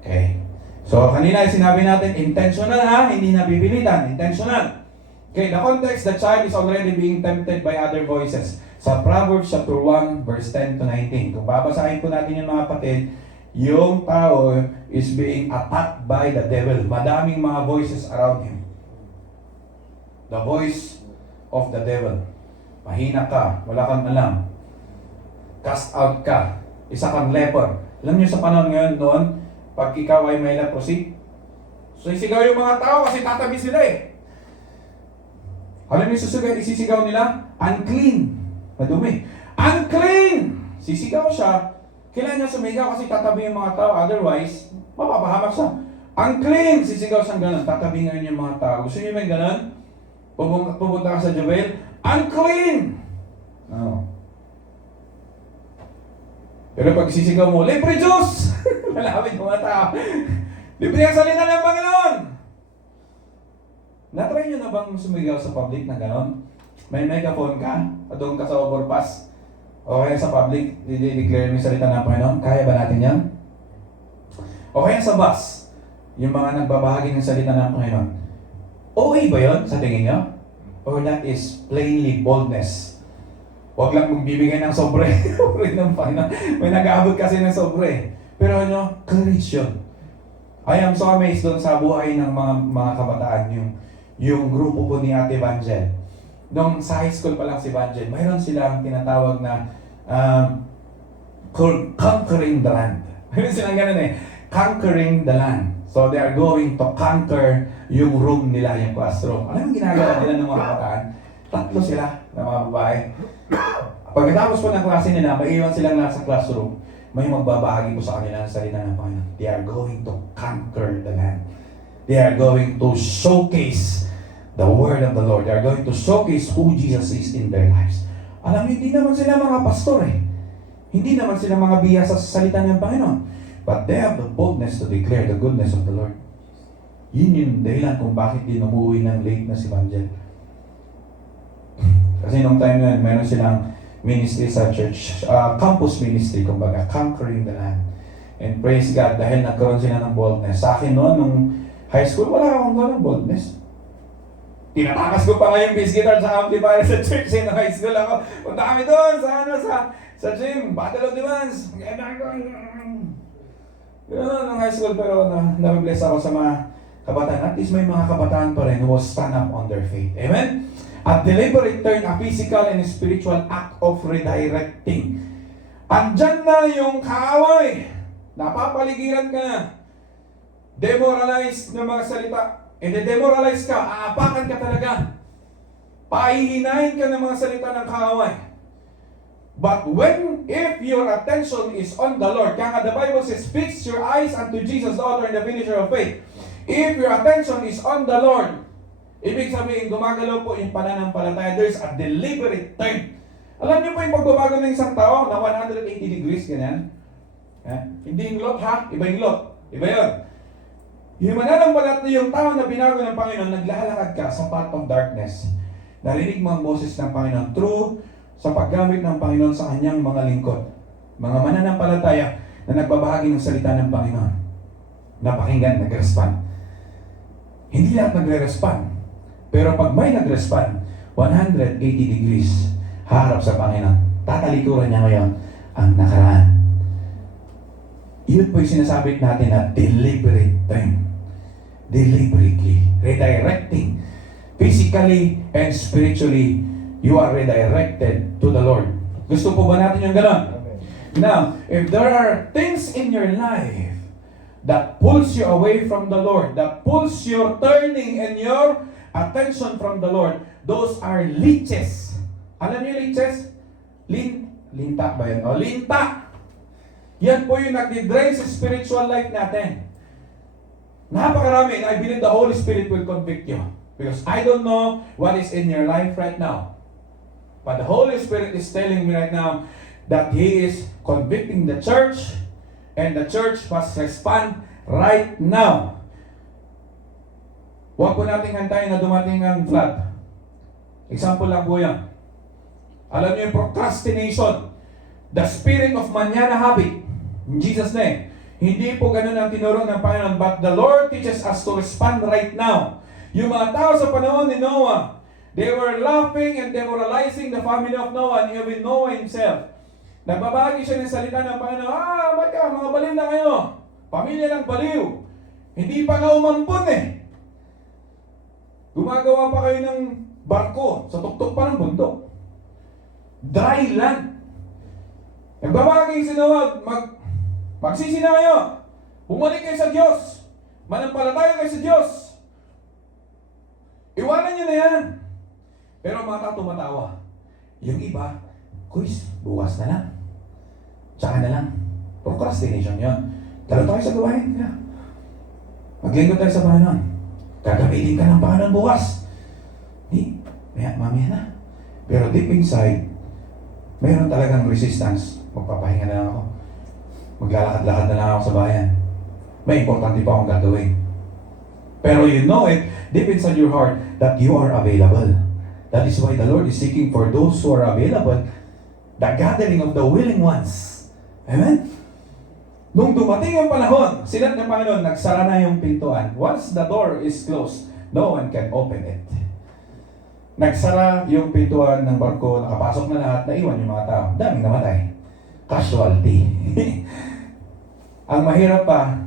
Okay? So, kanina sinabi natin, intentional ha, hindi napipilitan. Intentional. Okay, the context, the child is already being tempted by other voices. Sa Proverbs chapter 1, verse 10 to 19. Kung babasahin po natin yung mga kapatid, yung tao is being attacked by the devil. Madaming mga voices around him. The voice of the devil. Mahina ka, wala kang alam. Cast out ka. Isa kang leper. Alam niyo sa panahon ngayon noon, pag ikaw ay may leprosy, so isigaw yung mga tao kasi tatabi sila eh. Alam niyo isisigaw nila? Unclean. Madumi. Unclean! Sisigaw siya. Kailangan niya sumigaw kasi tatabi yung mga tao. Otherwise, mapapahamak siya. Unclean! Sisigaw siyang ganun. Tatabi ngayon yung mga tao. Gusto niyo may ganun? Pupunta ka sa Joel, unclean! No. Pero pag sisigaw mo, libre Diyos! Malapit mga tao. Libre ang salita ng Panginoon! Na-try nyo na bang sumigaw sa public na gano'n? May megaphone ka, doon ka sa overpass, o kaya sa public, i-declare mo yung salita ng Panginoon, kaya ba natin yan? O kaya sa bus, yung mga nagbabahagi ng salita ng Panginoon, OA ba yun sa tingin nyo? Or that is plainly boldness? Huwag lang magbibigay ng sobre. May nag-aabot kasi ng sobre. Pero ano, courage yun. I am so amazed doon sa buhay ng mga kabataan, yung grupo po ni Ate Vangel. Nung sa high school pa lang si Vangel, mayroon silang tinatawag na conquering the land. Mayroon silang ganun eh, conquering the land. So they are going to conquer yung room nila, yung classroom. Alam mo ginagawa nila ng mga kabataan? 3 sila na mga babae. Pagkatapos po ng klase nila, maiiwan silang nasa classroom, may magbabahagi po sa kanila ng salita ng Panginoon. They are going to conquer the land. They are going to showcase the word of the Lord. They are going to showcase who Jesus is in their lives. Alam niyo, hindi naman sila mga pastor eh. Hindi naman sila mga biyasa sa salita ng Panginoon. But they have the boldness to declare the goodness of the Lord. Yun yung dahilan kung bakit din umuwi ng late na si Banjel. Kasi nung time na yun, meron silang ministry sa church, campus ministry, kumbaga, conquering the land. And praise God, dahil nagkaroon sila ng boldness. Sa akin noon, nung high school, wala akong ganun boldness. Tinatakas ko pa nga yung bass guitar sa amplifier sa church. Nung high school ako, punta kami doon sa gym, Battle of the Bands. Ganoon nung high school, pero na-bless ako sa mga kabataan. At least may mga kabataan pa rin who will stand up on their faith. Amen? A deliberate turn, a physical and spiritual act of redirecting. Andyan na yung kaaway. Napapaligiran ka na. Demoralized ng mga salita. E de-demoralize ka, aapakan ka talaga. Pahihinahin ka ng mga salita ng kaaway. But if your attention is on the Lord, kaya nga the Bible says, fix your eyes unto Jesus, the author and the finisher of faith. If your attention is on the Lord, ibig sabihin, gumagalaw po yung pananampalataya. There's a deliberate turn. Alam niyo po yung pagbabago ng isang tao na 180 degrees, ganyan? Hindi yung lot ha, iba yung lot. Iba yun. Yung mananampalat na yung tao na binago ng Panginoon, naglalakad ka sa path of darkness. Narinig mo ang boses ng Panginoon through sa paggamit ng Panginoon sa kanyang mga lingkod. Mga mananampalataya na nagbabahagi ng salita ng Panginoon. Napakinggan, nag-respond. Hindi lahat nagre-respond. Pero pag may nag-respond, 180 degrees, haharap sa Panginoon. Tatalikuran niya ngayon ang nakaraan. Yun po yung sinasabi natin na deliberate turn. Deliberately. Redirecting. Physically and spiritually, you are redirected to the Lord. Gusto po ba natin yung gano'n? Now, if there are things in your life that pulls you away from the Lord, that pulls your turning and your attention from the Lord, those are leeches. Alam niyo leeches? Linta ba yun? O, linta! Yan po yung nagdi-drain sa spiritual life natin. Napakarami, and I believe the Holy Spirit will convict you. Because I don't know what is in your life right now. But the Holy Spirit is telling me right now that He is convicting the church, and the church must respond right now. Huwag po nating hantayin na dumating ang flood. Example lang po yan. Alam niyo yung procrastination, the spirit of manana habit, in Jesus' name. Hindi po ganun ang tinuro ng Panginoon, but the Lord teaches us to respond right now. Yung mga tao sa panahon ni Noah, they were laughing and demoralizing the family of Noah and even Noah himself. Nagbabahagi siya ng salita ng Panginoon, ba't ka, mga baliw na kayo? Pamilya ng baliw. Hindi pa nga umampun eh. Gumagawa pa kayo ng barko sa tuktok pa ng bundok. Dry land. Nagbabahagi si Noah, magsisi na kayo. Bumalik kayo sa Diyos. Manampalataya kayo sa Diyos. Iwanan niyo na yan. Pero mga tao tumatawa. Yung iba, quiz, bukas na lang. Tsaka na lang. Procrastination yun. Talo tayo sa gawain. Maglingkod tayo sa Panginoon. Gagamitin ka ng Panginoon bukas. Mamaya na. Pero deep inside, mayroon talagang resistance. Magpapahinga na lang ako. Maglalakad-lakad na lang ako sa bayan. May importante pa akong gagawin. Pero you know it, deep inside your heart, that you are available. That is why the Lord is seeking for those who are available, the gathering of the willing ones. Amen? Nung dumating yung panahon, silat ng Panginoon, nagsara na yung pintuan. Once the door is closed, no one can open it. Nagsara yung pintuan ng barko, nakapasok na lahat, naiwan yung mga tao. Daming namatay. Casualty. Ang mahirap pa,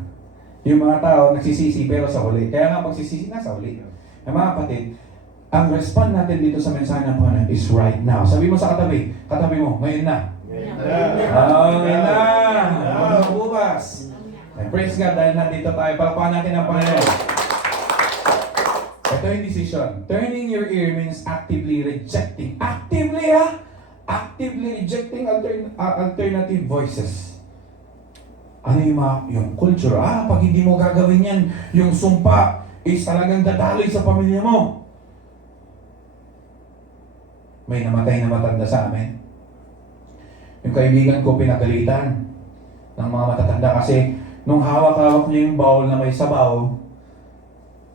yung mga tao nagsisisi pero sa huli. Kaya nga pagsisisi na sa huli. Mga kapatid, ang respond natin dito sa mensahe ng Panginoon is right now. Sabi mo sa katabi mo, ngayon na. Ngayon na. Ngayon na. Bukas. Praise God dahil nandito tayo. Palakpakan natin ang Panginoon. Ito yung decision. Turning your ear means actively rejecting. Actively ha? Actively rejecting alternative voices. Ano yung culture? Pag hindi mo gagawin yan, yung sumpa is talagang dadaloy sa pamilya mo. May namatay na matanda sa amin. Yung kaibigan ko pinagalitan ng mga matatanda kasi nung hawak-hawak niya yung bowl na may sabaw,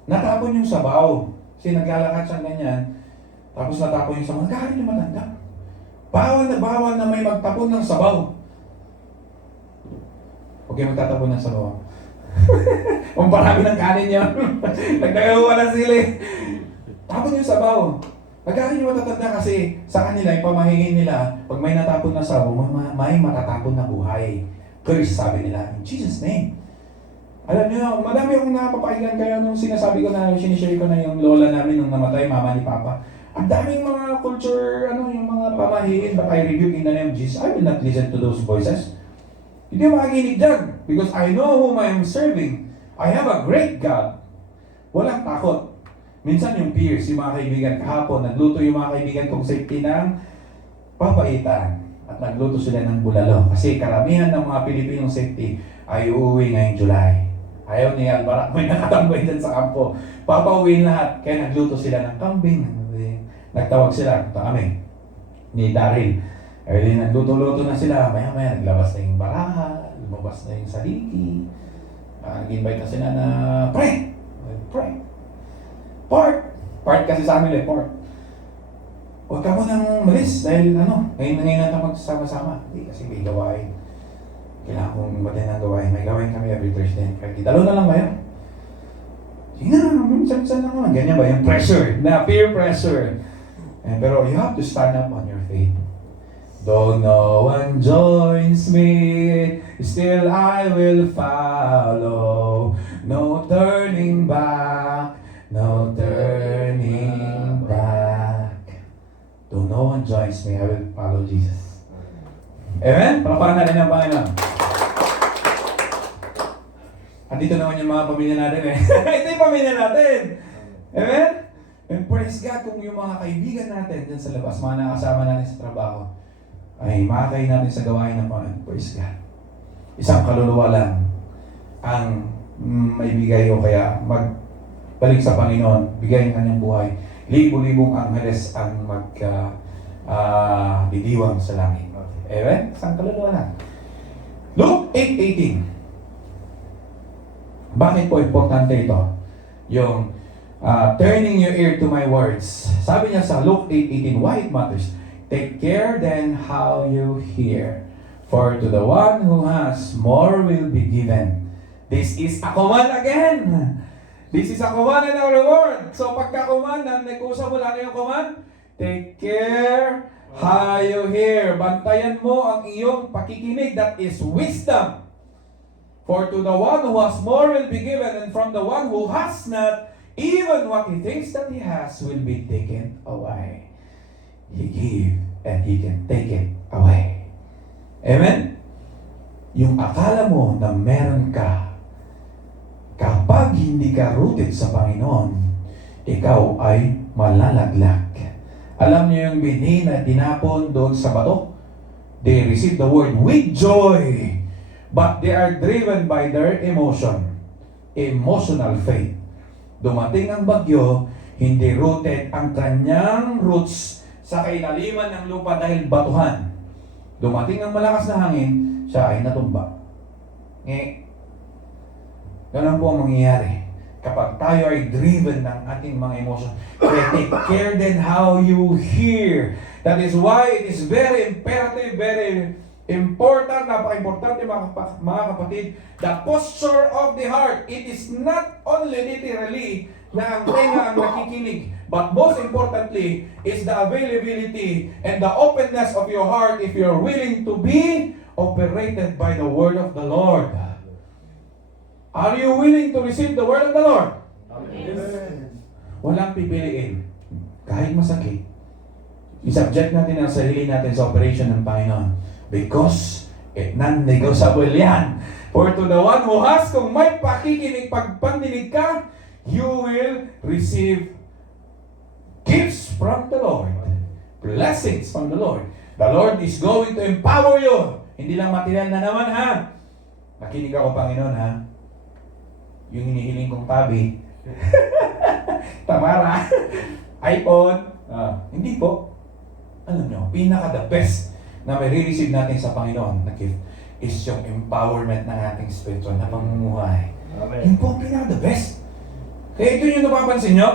natapon yung sabaw. Kasi naglalakad siya ganyan, tapos natapon yung sabaw. Nagkakaroon yung matanda. Bawal na may magtapon ng sabaw. Huwag kayo magtatapon ng sabaw. Kung parami ng kanin yun, nagdagawa na sila eh. Tapon yung sabaw. Nagkakaroon yung matatanda kasi sa kanila, yung pamahingin nila, pag may natapon na sabaw, may matatapon na buhay. Curse, sabi nila, in Jesus' name. Alam niyo, madami akong nakapapakinggan kaya nung sinasabi ko na, sinishare ko na yung lola namin nung namatay, mama ni Papa. Ang daming mga culture, yung mga pamahiin, but I rebuke in the name of Jesus. I will not listen to those voices. Hindi ako makikinig dyan because I know whom I am serving. I have a great God. Walang takot. Minsan yung peers, yung mga kaibigan, kahapon, nagluto yung mga kaibigan kong safety ng papaitan. At nagluto sila ng bulalo. Kasi karamihan ng mga Pilipinong safety ay uuwi ngayong July. Ayaw ni Albarak, may nakatambay dyan sa kampo. Papauwiin lahat. Kaya nagluto sila ng kambing. Nagtawag sila, kami, ni Daryl. Ay nagluto-luto na sila. Maya-maya, naglabas na yung baraha, lumabas na yung saliki. Nag-invite na sila na, pray! Part kasi sa amin part. Huwag ka mo nang malis dahil ngayon na tayo magsama-sama. Hindi kasi may gawain. Kailangan kong batin ng gawain. May gawain kami every Thursday. Kaya dalo na lang ba yun? Sige na, minsan lang naman. Ganyan ba? Yung pressure, na peer pressure. Pero you have to stand up on your faith. Though no one joins me, still I will follow. No turning back, no turning back. Though no one joins me, I will follow Jesus. Amen? Palakpakan natin ang Panginoon. Andito naman yung mga pamilya natin eh. Ito yung pamilya natin. Amen? And praise God kung yung mga kaibigan natin dyan sa labas, mga nakasama natin sa trabaho, ay makakain natin sa gawain ng Panginoon. Praise God. Isang kaluluwa lang ang maibigay o kaya magbalik sa Panginoon, bigay ng kanyang buhay. Libo-libong angeles ang didiwang sa langit. Amen? Isang kaluluwa lang. Luke 8:18. Bakit po importante ito? Yung turning your ear to my words. Sabi niya sa Luke 8:18, why it matters? Take care then how you hear. For to the one who has, more will be given. This is a command again. This is a command and a reward. So pagka-command, nagkusa mo lang yung command, take care how you hear. Bantayan mo ang iyong pakikinig. That is wisdom. For to the one who has more will be given, and from the one who has not, even what he thinks that he has will be taken away. He give and he can take it away. Amen? Yung akala mo na meron ka, kapag hindi ka rooted sa Panginoon, ikaw ay malalaglag. Alam niyo yung binhi na dinapon doon sa bato? They receive the word with joy, but they are driven by their emotion, emotional faith. Dumating ang bagyo, hindi rooted ang kanyang roots sa kailaliman ng lupa dahil batuhan. Dumating ang malakas na hangin, siya ay natumba. Ganun po ang mangyayari kapag tayo ay driven ng ating mga emotion. Take care then how you hear. That is why it is very imperative, very important, napaka-importante mga kapatid, the posture of the heart. It is not only literally na ang tenga ang nakikinig, but most importantly is the availability and the openness of your heart if you're willing to be operated by the word of the Lord. Are you willing to receive the word of the Lord? Yes. Walang pipiliin. Kahit masakit, isubject natin ang sarili natin sa operation ng Panginoon. Because Non-negotiable yan. For to the one who has, kung may pakikinig, pagpandinig ka, you will receive gifts from the Lord. Blessings from the Lord. The Lord is going to empower you. Hindi lang material na naman, ha? Nakinig ako, Panginoon, ha? Yung hinihiling kong tabi. Tamara. iPhone. Hindi po. Alam nyo, pinaka-the best na may re-receive natin sa Panginoon na gift is yung empowerment ng ating spiritual na pamumuhay. Amen. Yun po ang pinaka-the best. Kaya ito yung napapansin nyo.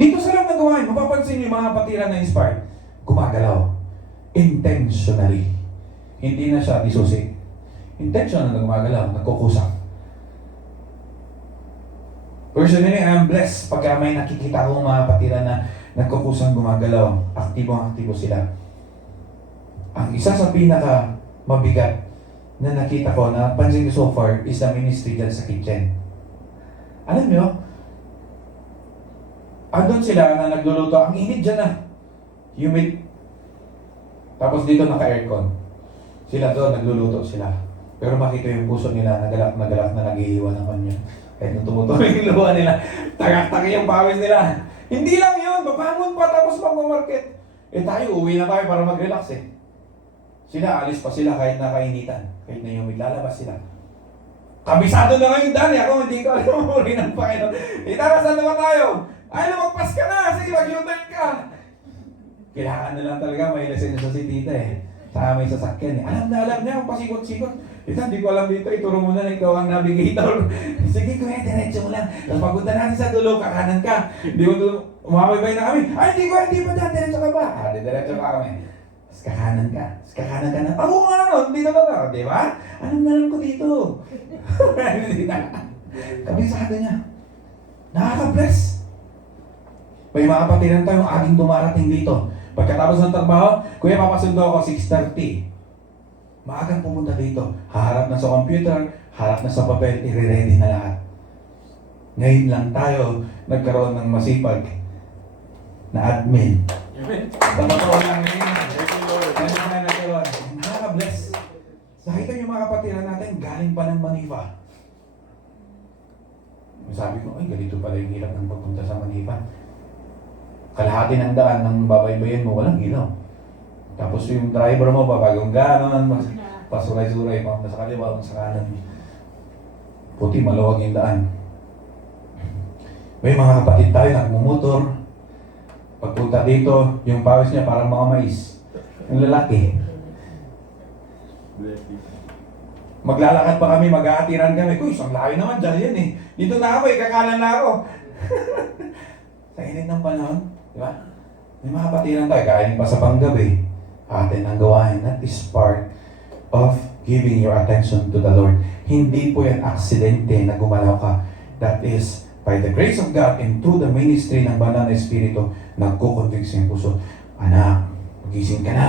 Dito sa lang ng gawain, mapapansin nyo yung mga kapatiran na inspired. Gumagalaw. Intentionally. Hindi na siya disusi. Intentional na gumagalaw, nagkukusang. Personally, I'm blessed pagka may nakikita akong mga kapatiran na nagkukusang gumagalaw. Aktibo sila. Ang isa sa pinaka mabigat na nakita ko na pansin ko so far is the ministry dyan sa kitchen. Alam nyo, andun sila na nagluluto. Ang init dyan na. Humid. Tapos dito naka-aircon. Sila doon, nagluluto sila. Pero makita yung puso nila, nagalak na nag-iiwan ng kanya. Kahit nung tumutuloy yung luha nila, tagak-taki yung pawis nila. Hindi lang yun, babangon pa tapos magmamarket. Tayo, uwi na tayo para mag-relax eh. Sila, alis pa sila kahit nakainitan. Kahit na yung lalabas sila. Kabisado na ngayon, Dani. Ako hindi ko alam mo rin ang Panginoon. Tara, saan naman tayo? Ay, lumagpas ka na. Sige, mag-U-turn ka. Kailangan na lang talaga may lesson sa si tita eh. Saka may sasakyan eh. Alam niya, ang pasikot-sikot. Tita, hindi ko alam dito. Ituro mo na, ikaw ang navigator. Sige, kuya, diretso mo lang. Tapos pagpunta natin sa dulo, kakanan ka. Hindi mo doon, umabay na kami. Ay, hindi pa dyan, diretso ka ba? Diretso ka kami. Tapos kakanan ka na. Ako nga no, dito ka na. Di ba? Alam ko dito. Hindi na. Kabisado niya. Nakaka-bless. May mga kapatiran tayong aging dumarating dito. Pagkatapos ng trabaho, kuya, papasundo ako 6:30. Maagang pumunta dito. Haharap na sa computer, harap na sa papel, i-ready na lahat. Ngayon lang tayo nagkaroon ng masipag na admin. Sa totoo lang ngayon. Ngayon na nagkaroon. Nakaka-bless. Nakita yung mga kapatiran natin, galing pa ng Manifa. Sabi ko, ay, ganito pala yung hirap ng pagpunta sa Manifa. Kalahati ng daan ng babaybayin mo, walang ilaw. Tapos yung driver mo, babagong ganon, pasuray-suray, pa sa kaliwa, sa kanan. Puti, maluwag yung daan. May mga kapatid tayo, nagmumotor. Pagpunta dito, yung pawis niya parang mga mais. Yung lalaki. Maglalakad pa kami, mag-aatiran kami. Kuy, isang layo naman dyan yan eh. Dito na ako eh, kakanan na ako. Sa init ng panahon, di ba? May mga kapatiran tayo, kain pa sa panggabi. Atin ang gawain. That is part of giving your attention to the Lord. Hindi po yan aksidente na gumalaw ka. That is by the grace of God and through the ministry ng Banal na Espiritu, nagkukonvict sa iyong puso. Anak, magising ka na.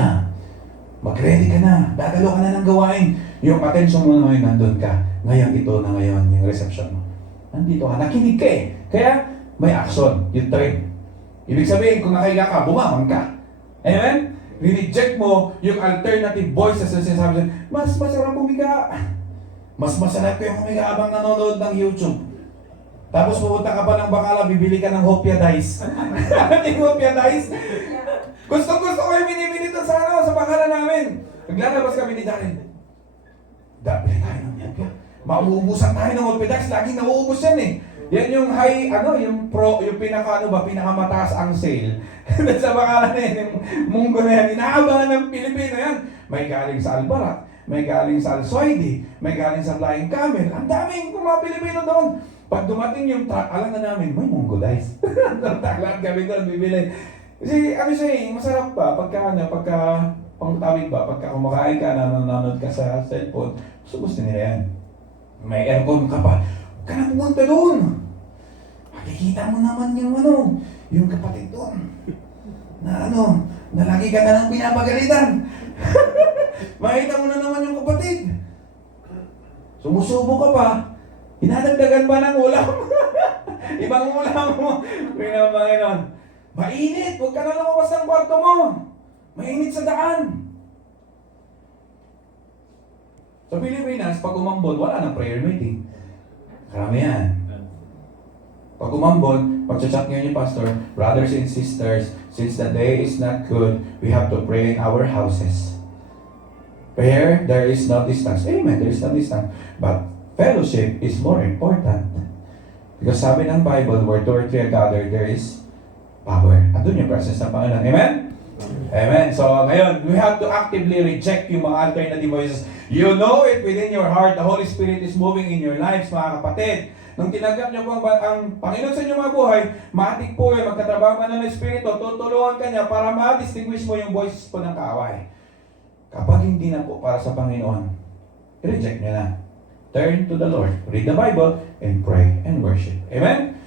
Mag-ready ka na. Dadalo ka na ng gawain. Yung attention mo na ngayon, nandun ka. Ngayon, ito na ngayon, yung reception mo. Nandito ka. Nakinig ka eh. Kaya, may action. You train. Ibig sabihin, kung nakahiga ka, bumangon ka. Amen? Rineject mo yung alternative voices na sinasabi sa'yo, mas masarap humiga. Mas masarap yung humiga habang nanonood ng YouTube. Tapos pupunta ka pa ng Bacala, bibili ka ng Hopia Dice. Yung Hopia Dice. Gusto ko yung binibili ito sa Bacala namin. Naglalabas kami ni Darren. Bili tayo ng Hopia. Mauubusan tayo ng Hopia Dice. Laging nauubos yan eh. Yan yung high, yung pinakamataas ang sale. Sa Bacala na yan, yung munggo na yan, inaabangan ng Pilipino yan. May galing sa Albarat, may galing sa Alsoide, may galing sa Flying Camel. Ang daming mga Pilipino doon. Pag dumating yung truck, alam na namin, may munggo dice. Lahat kami doon, bibili. Kasi ano siya eh, masarap ba, pagka pangtawid ba, pagka kumakain ka, nanonood ka sa cellphone, gusto nila yan. May aircon ka pa, huwag ka na pumunta doon. Makikita mo naman yung kapatid doon. Na lagi ka na lang pinapagalitan. Makita mo na naman yung kapatid. Sumusubo ka pa. Hinadagdagan pa ng ulam. Ibang ulam mo. Panginoon. Mainit. Huwag ka na lumabas ng kwarto mo. Mainit sa daan. Sa Pilipinas, pag umambon, wala nang prayer meeting. Karamihan. Pag umambon, pag-chat ngayon yung pastor, brothers and sisters, since the day is not good, we have to pray in our houses. Prayer, there is no distance. Amen, there is no distance. But fellowship is more important. Because sabi ng Bible, where two or three are gathered, there is power. At doon yung presence ng Panginoon. Amen? Amen. So ngayon, we have to actively reject yung mga alternative voices. You know it within your heart. The Holy Spirit is moving in your lives, mga kapatid. Nung tinanggap niyo po ang Panginoon sa inyong mga buhay, matik po yun, magtatrabaho ka ng Espiritu, tutulungan ka niya para ma-distinguish mo yung voices po ng kaaway. Kapag hindi na po para sa Panginoon, reject niyo na. Turn to the Lord, read the Bible, and pray and worship. Amen?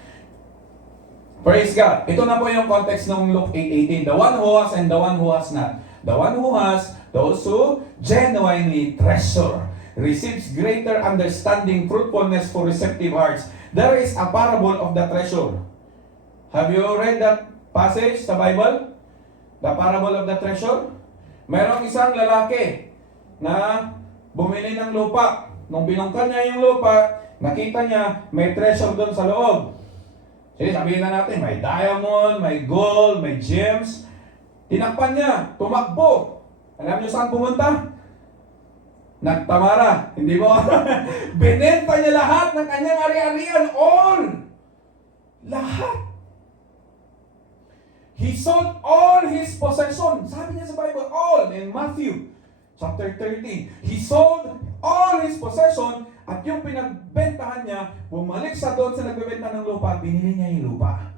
Praise God. Ito na po yung context ng Luke 8:18. The one who has and the one who has not. The one who has, those who genuinely treasure, receives greater understanding, fruitfulness for receptive hearts. There is a parable of the treasure. Have you read that passage sa Bible? The parable of the treasure? Mayroong isang lalaki na bumili ng lupa. Nung binungkan niya yung lupa, nakita niya may treasure doon sa loob. Sige, sabihin na natin, may diamond, may gold, may gems. Tinakpan niya, tumakbo. Alam niyo saan pumunta? Nagtamara. Hindi mo? Binenta niya lahat ng kanyang ari-arian. All. Lahat. He sold all his possession. Sabi niya sa Bible, all. In Matthew chapter 13. He sold all his possession. At yung pinagbentahan niya, bumalik sa doon sa nagbebenta ng lupa, binili niya yung lupa.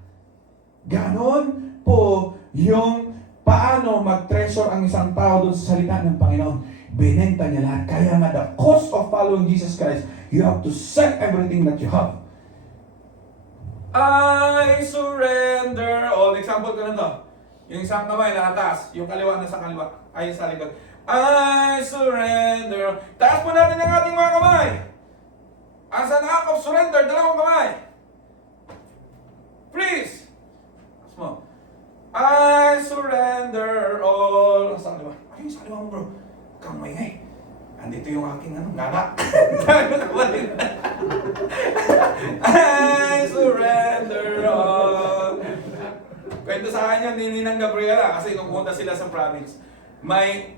Ganon po yung paano mag-treasure ang isang tao doon sa salita ng Panginoon. Binenta niya lahat. Kaya nga, the cost of following Jesus Christ, you have to sell everything that you have. I surrender all. Example ko na to. Yung isang kamay na atas, yung kaliwa na sa kaliwa, ay sa likod. I surrender. Taas po natin ang ating mga kamay. As an act of surrender, dalawang kamay. Please. Taas mo. I surrender all. Sa kaliwa. Ay, sa kaliwa mo bro. Kamay nga eh. Andito yung aking nganga. I surrender all. Kwento sa akin yan, Ninang Gabriela, kasi nung pumunta sila sa province, may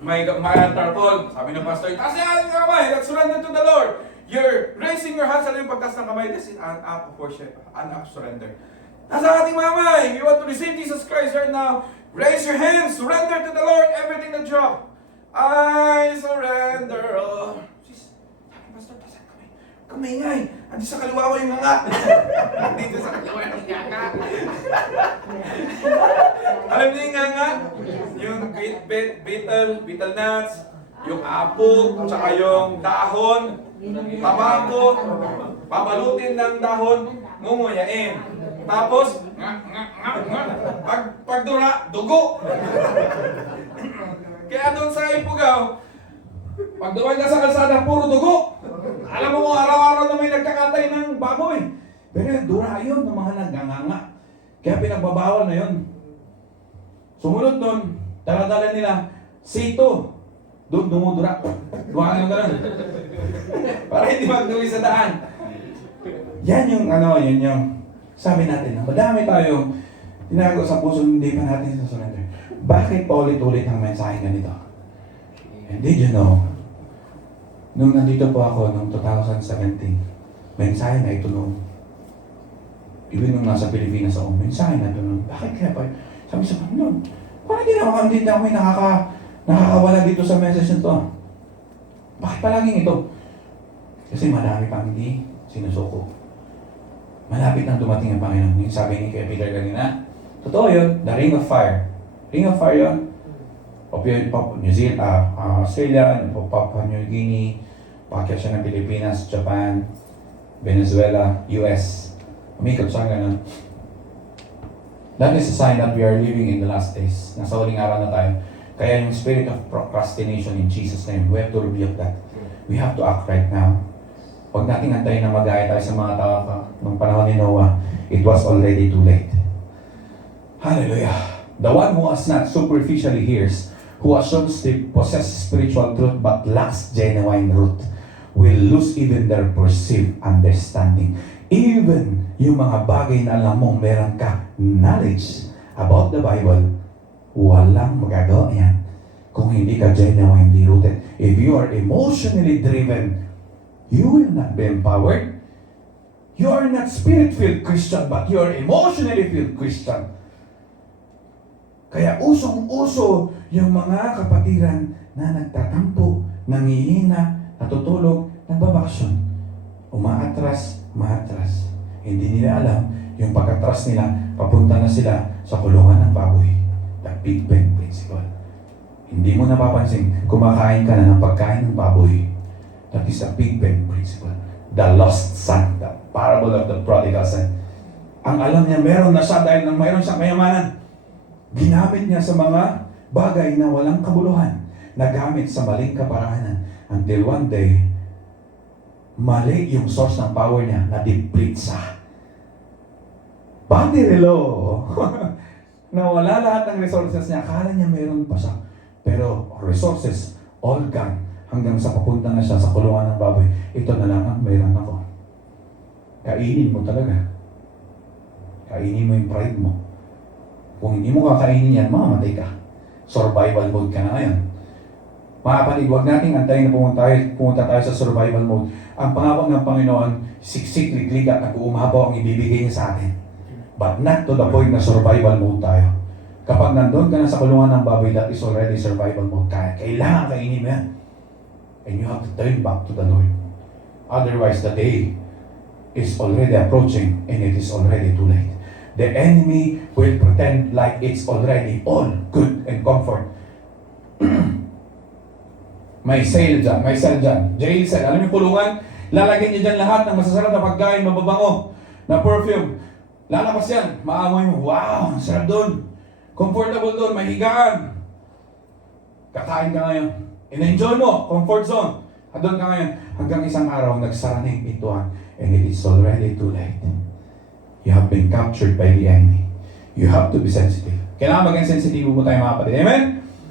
altar call. Sabi ng pastor, taas yung ating kamay, let's surrender to the Lord. You're raising your hands, alam yung pagtas ng kamay, this is an act of worship, an act of surrender. Nasa ating mamay, you want to receive Jesus Christ right now, raise your hands, surrender to the Lord, everything that you have. I surrender all. Sis, sabi pastor, taas ang kamay. Kamay nga eh, andi sa kaliwa ko yung nga. Dito sa kaliwa yung nga. Alam niyo yung nga? Yung betel nuts, yung apple, tsaka yung dahon, tabako, pabalutin ng dahon, ngunguyain. Tapos, pagdura, dugo. Kaya doon sa Ipugaw, pag dumaan ka sa kalsada, puro dugo. Alam mo araw-araw na may nagkakatay ng baboy. Pero dura yun ng mga naganganga. Kaya pinagbabawal na yun. Sumunod doon, dala-dala nila, sito. Doon dumudura. Dumaan yung gano'n. Para hindi magduwi sa daan. Yan yung yun yung sabi natin, madami tayong tinago sa puso, hindi pa natin sa surrender. Bakit paulit-ulit ang mensahe ganito? And did you know, nung nandito po ako noong 2017, mensahe na ito noong, even nung nasa Pilipinas ako, mensahe na ito noong, bakit kaya pa? Sabi sa Panginoon, parang hindi na kami nakakawala dito sa message nito. Bakit palaging ito? Kasi marami pang hindi sinusuko. Malapit nang dumating ang Panginoon. Yung sabi ni Kuya Peter kanina, totoo yun, the ring of fire. Ring of fire yun. New Zealand, Australia, Papua New Guinea, pakyat siya ng Pilipinas, Japan, Venezuela, US. Umikot siya ganun. That is a sign that we are living in the last days. Nasa huling araw na tayo. Kaya yung spirit of procrastination in Jesus' name, we have to rebuke that. We have to act right now. Huwag nating antayin na mag-aya tayo sa mga tao ng panahon ni Noah. It was already too late. Hallelujah. The one who has not superficially hears, who assumes they possess spiritual truth but lacks genuine root will lose even their perceived understanding. Even yung mga bagay na alam mo meron ka knowledge about the Bible, walang magagawa yan kung hindi ka genuinely rooted. If you are emotionally driven, you will not be empowered. You are not spirit-filled Christian, but you are emotionally filled Christian. Kaya usong-uso yung mga kapatiran na nagtatampo, nangihina, natutulog, nagbabakasyon. Umaatras. Hindi nila alam yung pagkatras nila, papunta na sila sa kulungan ng baboy. The Big Bang Principle. Hindi mo napapansin, kumakain ka na ng pagkain ng baboy. That is the Big Bang Principle. The lost son, the parable of the prodigal son. Ang alam niya, meron na siya dahil mayroon siyang kayamanan. Ginamit niya sa mga bagay na walang kabuluhan. Nagamit sa maling kaparaanan. Until one day, mali yung source ng power niya, na-deplete siya. Body relo. Nawala lahat ng resources niya. Akala niya meron pa siya. Pero resources, all gone. Hanggang sa papunta na siya sa kulungan ng baboy. Ito na lang ang meron ako. Kainin mo talaga. Kainin mo yung pride mo. Kung hindi mo kakainin yan, mamamatay ka. Survival mode ka na ngayon. Mga kapatid, huwag nating antayin na pumunta tayo sa survival mode. Ang pangako ng Panginoon, siksik, liglig at nag-uumapaw ang ibibigay niya sa atin. But not to the point na survival mode tayo. Kapag nandun ka na sa kulungan ng baboy, that is already survival mode. Kailangan kainin mo yan. And you have to turn back to the Lord. Otherwise, the day is already approaching and it is already too late. The enemy will pretend like it's already all good and comfort. May sale dyan, may sale dyan. Jail cell. Alam niyo kulungan? Lalagyan niyo dyan lahat ng masasarap na pagkain, mababango, na perfume. Lalabas yan. Maamoy mo. Wow, ang sarap doon. Comfortable doon, may higaan. Kakain ka ngayon. In-enjoy mo, comfort zone. At doon ka ngayon. Hanggang isang araw, nagsara na yung pintuan. And it is already too late. You have been captured by the enemy. You have to be sensitive. Kailangan maging sensitive mo tayo mga kapatid. Amen?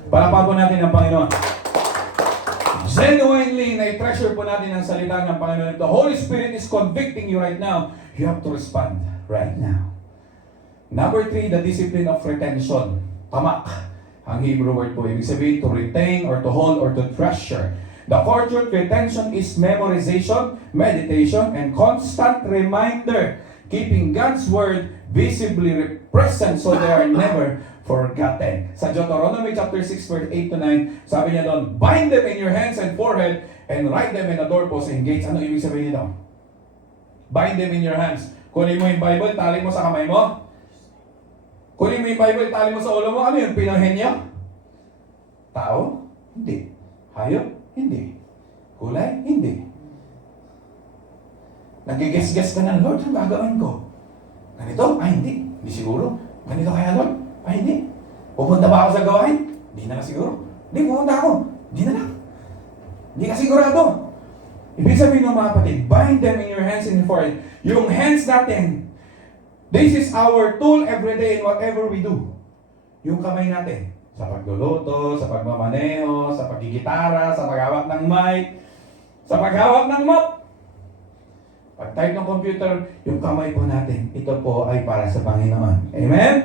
Palapakan po natin ang Panginoon. Genuinely, na-treasure po natin ang salita ng Panginoon. If the Holy Spirit is convicting you right now, you have to respond right now. Number 3, the discipline of retention. Tamak. Ang Hebrew word po, ibig sabihin to retain or to hold or to treasure. The core truth retention is memorization, meditation, and constant reminder. Keeping God's word visibly present so they are never forgotten. Sa Deuteronomy chapter 6 verse 8 to 9, sabi niya doon, bind them in your hands and forehead and write them in the doorposts and gates. Ano ibig sabihin nito? Bind them in your hands. Kunin mo yung Bible, tali mo sa kamay mo. Kunin mo yung Bible, tali mo sa ulo mo. Ano yun? Pinahenyo? Tao? Hindi. Hayop? Hindi. Kulay? Hindi. Nagigas-gas ka na, Lord, ano gagawin ko? Ganito? Ay, hindi. Hindi siguro. Ganito kaya, Lord? Ay, hindi. Pupunta ba ako sa gawain? Hindi na lang siguro. Hindi, pupunta ako. Hindi na lang. Hindi ka sigurado. Ibig sabihin ng mga kapatid, bind them in your hands and your forehead. Yung hands natin, this is our tool every day in whatever we do. Yung kamay natin, sa pagluluto, sa pagmamaneho, sa pagigitara, sa paghawak ng mic, sa paghawak ng mop. Pag-type ng computer, yung kamay po natin, ito po ay para sa Panginoon. Amen?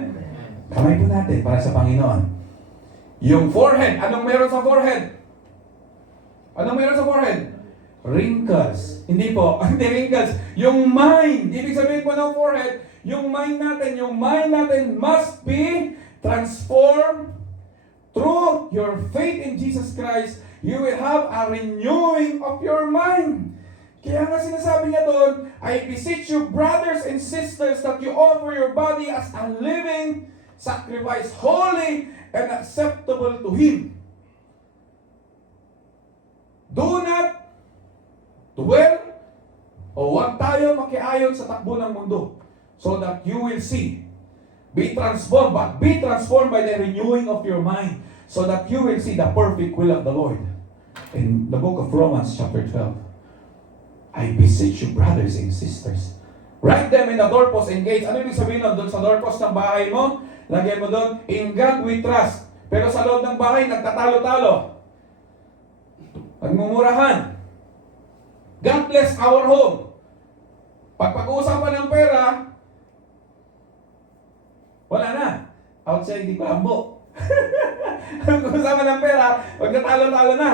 Kamay po natin para sa Panginoon. Yung forehead, anong meron sa forehead? Anong meron sa forehead? Wrinkles. Hindi po, hindi wrinkles. Yung mind, ibig sabihin po ng forehead, yung mind natin must be transformed through your faith in Jesus Christ. You will have a renewing of your mind. Kaya nga sinasabi niya doon, I beseech you, brothers and sisters, that you offer your body as a living sacrifice, holy and acceptable to Him. Do not dwell o huwag tayo makiayon sa takbo ng mundo so that you will see. Be transformed, but be transformed by the renewing of your mind so that you will see the perfect will of the Lord. In the book of Romans chapter 12, I beseech you, brothers and sisters. Write them in the doorposts and gates. Ano ibig sabihin doon sa doorpost ng bahay mo? Lagyan mo doon, in God we trust. Pero sa loob ng bahay, nagtatalo-talo. Nagmumurahan. God bless our home. Pag pag-uusapan ng pera, wala na. Outside, di ko lambo. Pag-uusapan ng pera, pag natalo-talo na.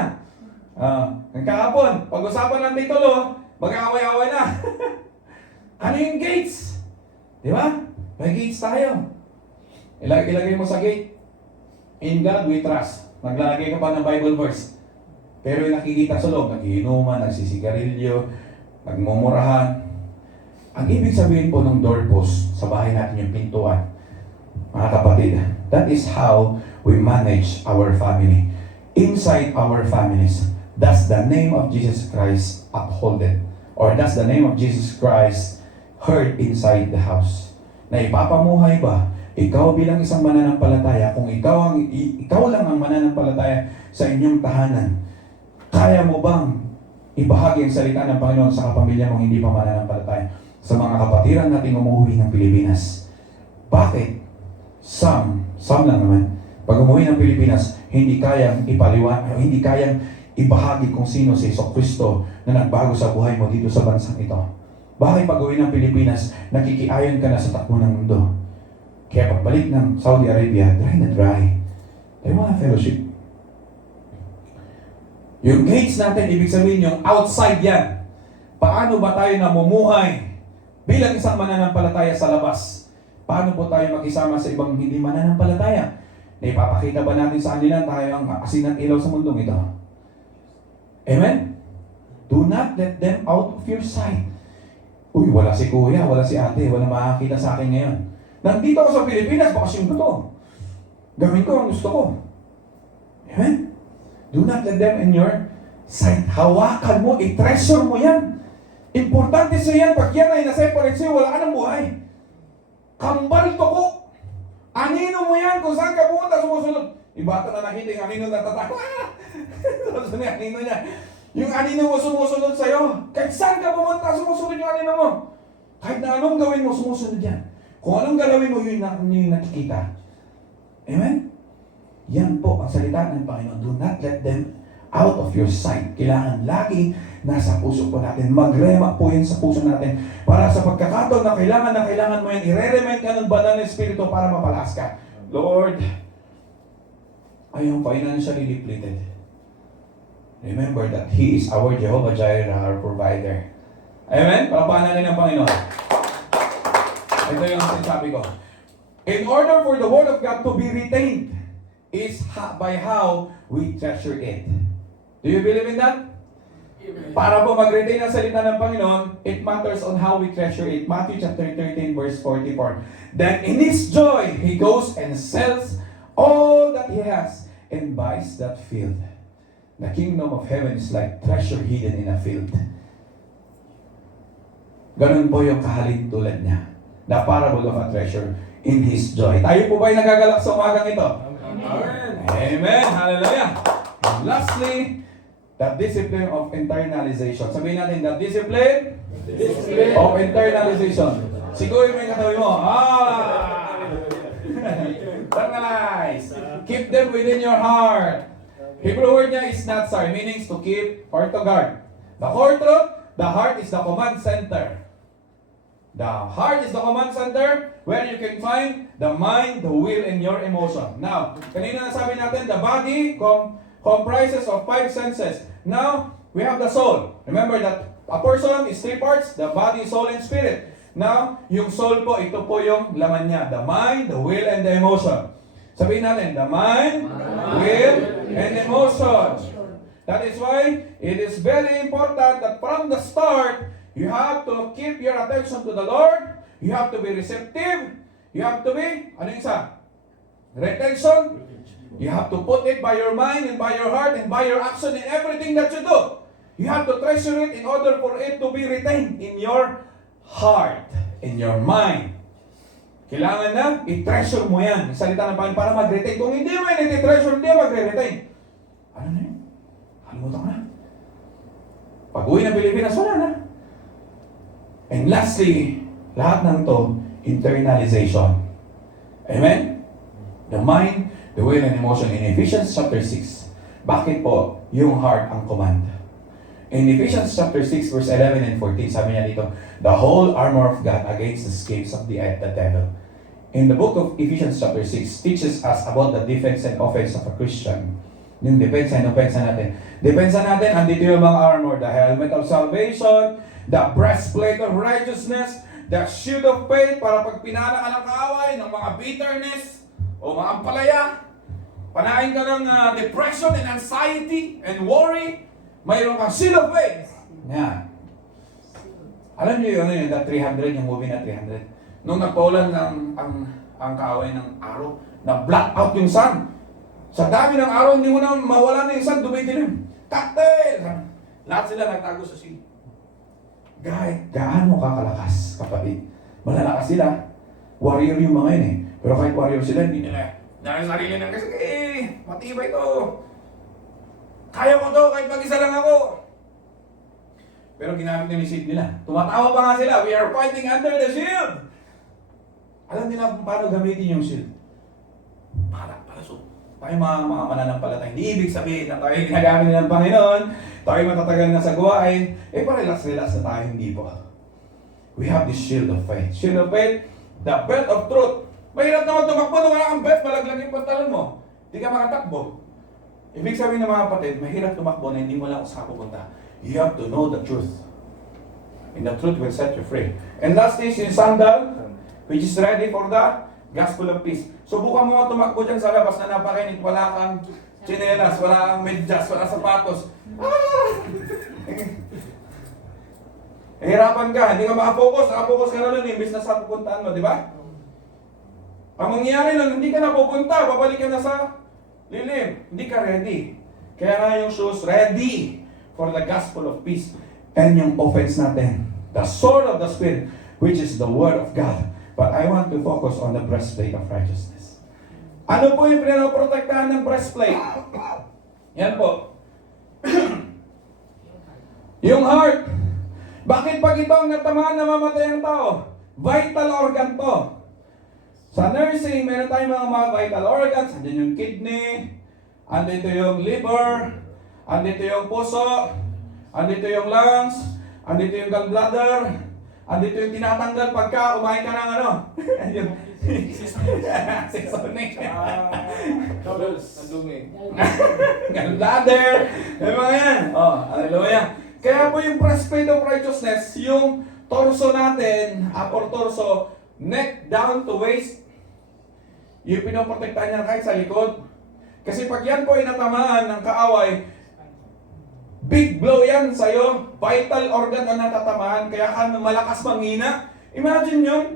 Nagkakapon, pag-usapan ng titulo, mag-aaway-aaway na. Ano yung gates? Di ba? May gates tayo. Ilagay mo sa gate. In God we trust. Maglalagay ka pa ng Bible verse. Pero yung nakikita sa loob, nagiinuman, nagsisigarilyo, nagmumurahan. Ang ibig sabihin po ng doorpost sa bahay natin yung pintuan, mga kapatid, that is how we manage our family. Inside our families, does the name of Jesus Christ uphold it? Or does the name of Jesus Christ heard inside the house? Na ipapamuhay ba ikaw bilang isang mananampalataya, kung ikaw lang ang mananampalataya sa inyong tahanan, kaya mo bang ibahagi ang salita ng Panginoon sa kapamilya mong hindi pa mananampalataya? Sa mga kapatiran nating umuwi ng Pilipinas. Bakit? Some lang naman. Pag umuwi ng Pilipinas, hindi kayang hindi kayang ibahagi kung sino si Jesucristo na nagbago sa buhay mo dito sa bansang ito. Bakit pag uwi ng Pilipinas, nakikiayon ka na sa takbo ng mundo? Kaya pagbalik ng Saudi Arabia, dry na dry. They want a fellowship. Yung gates natin, ibig sabihin yung outside yan. Paano ba tayo namumuhay bilang isang mananampalataya sa labas? Paano po tayo makisama sa ibang hindi mananampalataya? Ipapakita ba natin sa kanila tayo ang asin at ilaw sa mundong ito? Amen? Do not let them out of your sight. Uy, wala si kuya, wala si ate, wala makakita sa akin ngayon. Nandito ako sa Pilipinas, bakasyon ko to. Gawin ko ang gusto ko. Amen? Do not let them in your sight. Hawakan mo, i-treasure mo yan. Importante sa yan, pag yan ay na-separate sa'yo, wala ka ng buhay. Kambal to ko. Anino mo yan, kung saan ka pumunta, sumusunod. Ibata na nakita yung anino na tatakwa. Sumusunod yung anino niya. Yung anino mo sumusunod sa'yo. Kahit saan ka pumunta, sumusunod yung anino mo. Kahit na anong gawin mo, sumusunod yan. Kung anong galawin mo, yun yung nakikita. Amen? Yan po ang salita ng Panginoon. Do not let them out of your sight. Kailangan lagi nasa puso po natin. Magrema po yan sa puso natin. Para sa pagkakataon na kailangan mo yan, i-re-remind ka ng banal na Espiritu para mapalas ka. Lord, I am financially depleted. Remember that He is our Jehovah Jireh, our provider. Amen? Papahan natin ang Panginoon. Ito yung sinasabi ko. In order for the Word of God to be retained, is by how we treasure it. Do you believe in that? Amen. Para po mag-retain ang salita ng Panginoon, it matters on how we treasure it. Matthew chapter 13 verse 44. Then in His joy, He goes and sells all that He has and buys that field. The kingdom of heaven is like treasure hidden in a field. Ganun po yung kahalin tulad niya. The parable of a treasure in His joy. Tayo po ba'y nagagalak sa umagang ito? Amen. Amen! Hallelujah! And lastly, the discipline of internalization. Sabihin natin, the discipline of internalization. Siguro mo yung katabi mo. Internalize. Keep them within your heart. Hebrew word niya is natsar, meaning to keep or to guard. The core truth, the heart is the command center. The heart is the command center where you can find the mind, the will, and your emotion. Now, kanina nasabi natin, the body comprises of 5 senses. Now, we have the soul. Remember that a person is 3 parts, the body, soul, and spirit. Now, yung soul po, ito po yung laman niya. The mind, the will, and the emotion. Sabihin natin, the mind, will, and emotion. That is why it is very important that from the start, you have to keep your attention to the Lord. You have to be receptive. You have to be, ano yung isa? Retention. You have to put it by your mind and by your heart and by your action in everything that you do. You have to treasure it in order for it to be retained in your heart, in your mind. Kailangan na, i-treasure mo yan. Salita ng Panginoon para mag-retain. Kung hindi mo yan i-treasure, hindi mag-retain. Ano na yun? Kalimutan ko na. Pag-uwi ng Pilipinas, wala na. And lastly, lahat ng to, internalization. Amen? The mind, the will and emotion in Ephesians chapter 6. Bakit po yung heart ang command? In Ephesians chapter 6 verse 11 and 14, sabi niya dito, the whole armor of God against the schemes of the devil. In the book of Ephesians chapter 6 teaches us about the defense and offense of a Christian. Yung depensa and offensa natin. Depensa natin, andito yung mga armor, the helmet of salvation, the breastplate of righteousness, the shield of faith para pag pinana ka ng kaaway, ng mga bitterness, o mga ampalaya, panahin ka ng depression and anxiety and worry, mayroon kang shield of faith. Yan. Alam niyo yun, yung 300, yung movie na 300. Nung nagpaulan ang kaaway ng araw, na-black out yung sun. Sa dami ng araw, hindi mo na mawala na yung sun, dumidilim. Cocktail! Lahat sila nagtago sa sea. Gaano kakalakas, kapatid? Malalakas sila. Warrior yung mga yun eh. Pero kahit warrior sila, hindi nila. Dahil sarili ng kasi, matibay to. Kaya ko to, kahit mag-isa lang ako. Pero ginamit nila yung shield nila. Tumatawa pa nga sila, we are fighting under the shield. Alam nila kung paano gamitin yung shield. Palaso. Tayo mga mananampalatay. Hindi ibig sabihin na tayo ginagamit nila ng Panginoon, tayo matatagal na sa gawain, pa-relax-relax na tayo, hindi po. We have this shield of faith. Shield of faith, the belt of truth. Mahirap naman tumakbo nung wala kang belt, malaglag yung pantalon mo. Hindi ka makatakbo. Ibig sabihin ng mga kapatid, mahirap tumakbo na hindi mo lang saan pupunta. You have to know the truth. And the truth will set you free. And last is yung sandal, which is ready for the gospel of peace. Subukan mo nga tumakbo dyan sa labas na napakinit. Wala kang tsinelas, wala kang medyas, wala sapatos. Hirapan ka, hindi ka makapokus. Nakapokus ka na nun, imbis na sa pupuntaan mo, di ba? Ang mangyayari nun, hindi ka na pupunta, babalik ka na sa lilim. Hindi ka ready. Kaya nga yung shoes, ready for the gospel of peace. And yung offense natin, the sword of the Spirit, which is the word of God. But I want to focus on the breastplate of righteousness. Ano po yung pinaprotektahan ng breastplate? Yan po. Yung heart. Bakit pag ito ang natamaan, namamatay ang tao? Vital organ to. Sa nursing, meron tayong mga vital organs. Andito yung kidney, andito yung liver, andito yung puso, andito yung lungs, andito yung gallbladder, andito yung tinatanggal pagka kumain ka ng ano. Seasoning. Gallbladder. Yung mga yan. Oh, hallelujah. Kaya po yung breastplate of righteousness, yung torso natin, upper torso, neck down to waist, yung pinoprotektahan niya kahit sa likod. Kasi pag yan po inatamaan ng kaaway, big blow yan sa'yo. Vital organ ang natatamaan, kaya ka malakas manghina. Imagine yun.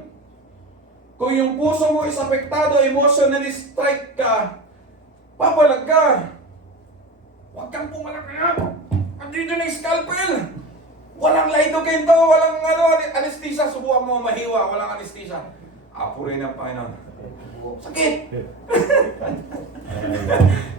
Kung yung puso mo is apektado, emotionally strike ka, papalag ka. Huwag kang pumalakaya. Andito na yung scalpel. Walang lidocaine to, walang anesthesia. Subukan mo mahiwa, walang anesthesia. Apurin ng Panginoon. Sakit!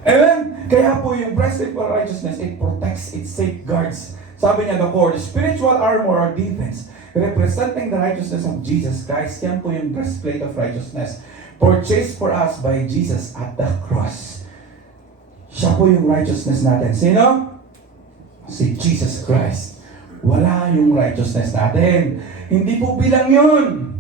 Amen? Kaya po yung breastplate for righteousness, it protects, it safeguards. Sabi niya, the spiritual armor or defense, representing the righteousness of Jesus Christ. Yan po yung breastplate of righteousness, purchased for us by Jesus at the cross. Siya po yung righteousness natin. Sino? Si Jesus Christ. Wala yung righteousness natin. Hindi po bilang yun.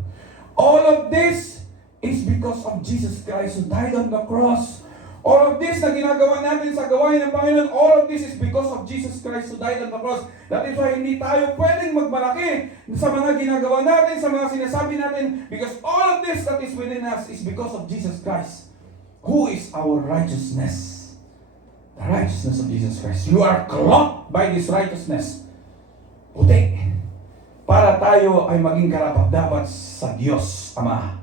All of this is because of Jesus Christ who died on the cross. All of this na ginagawa natin sa gawain ng Panginoon, all of this is because of Jesus Christ who died on the cross. That is why hindi tayo pwedeng magmalaki sa mga ginagawa natin, sa mga sinasabi natin, because all of this that is within us is because of Jesus Christ, who is our righteousness. The righteousness of Jesus Christ. You are clothed by this righteousness. Puti. Para tayo ay maging karapat-dapat sa Diyos Ama.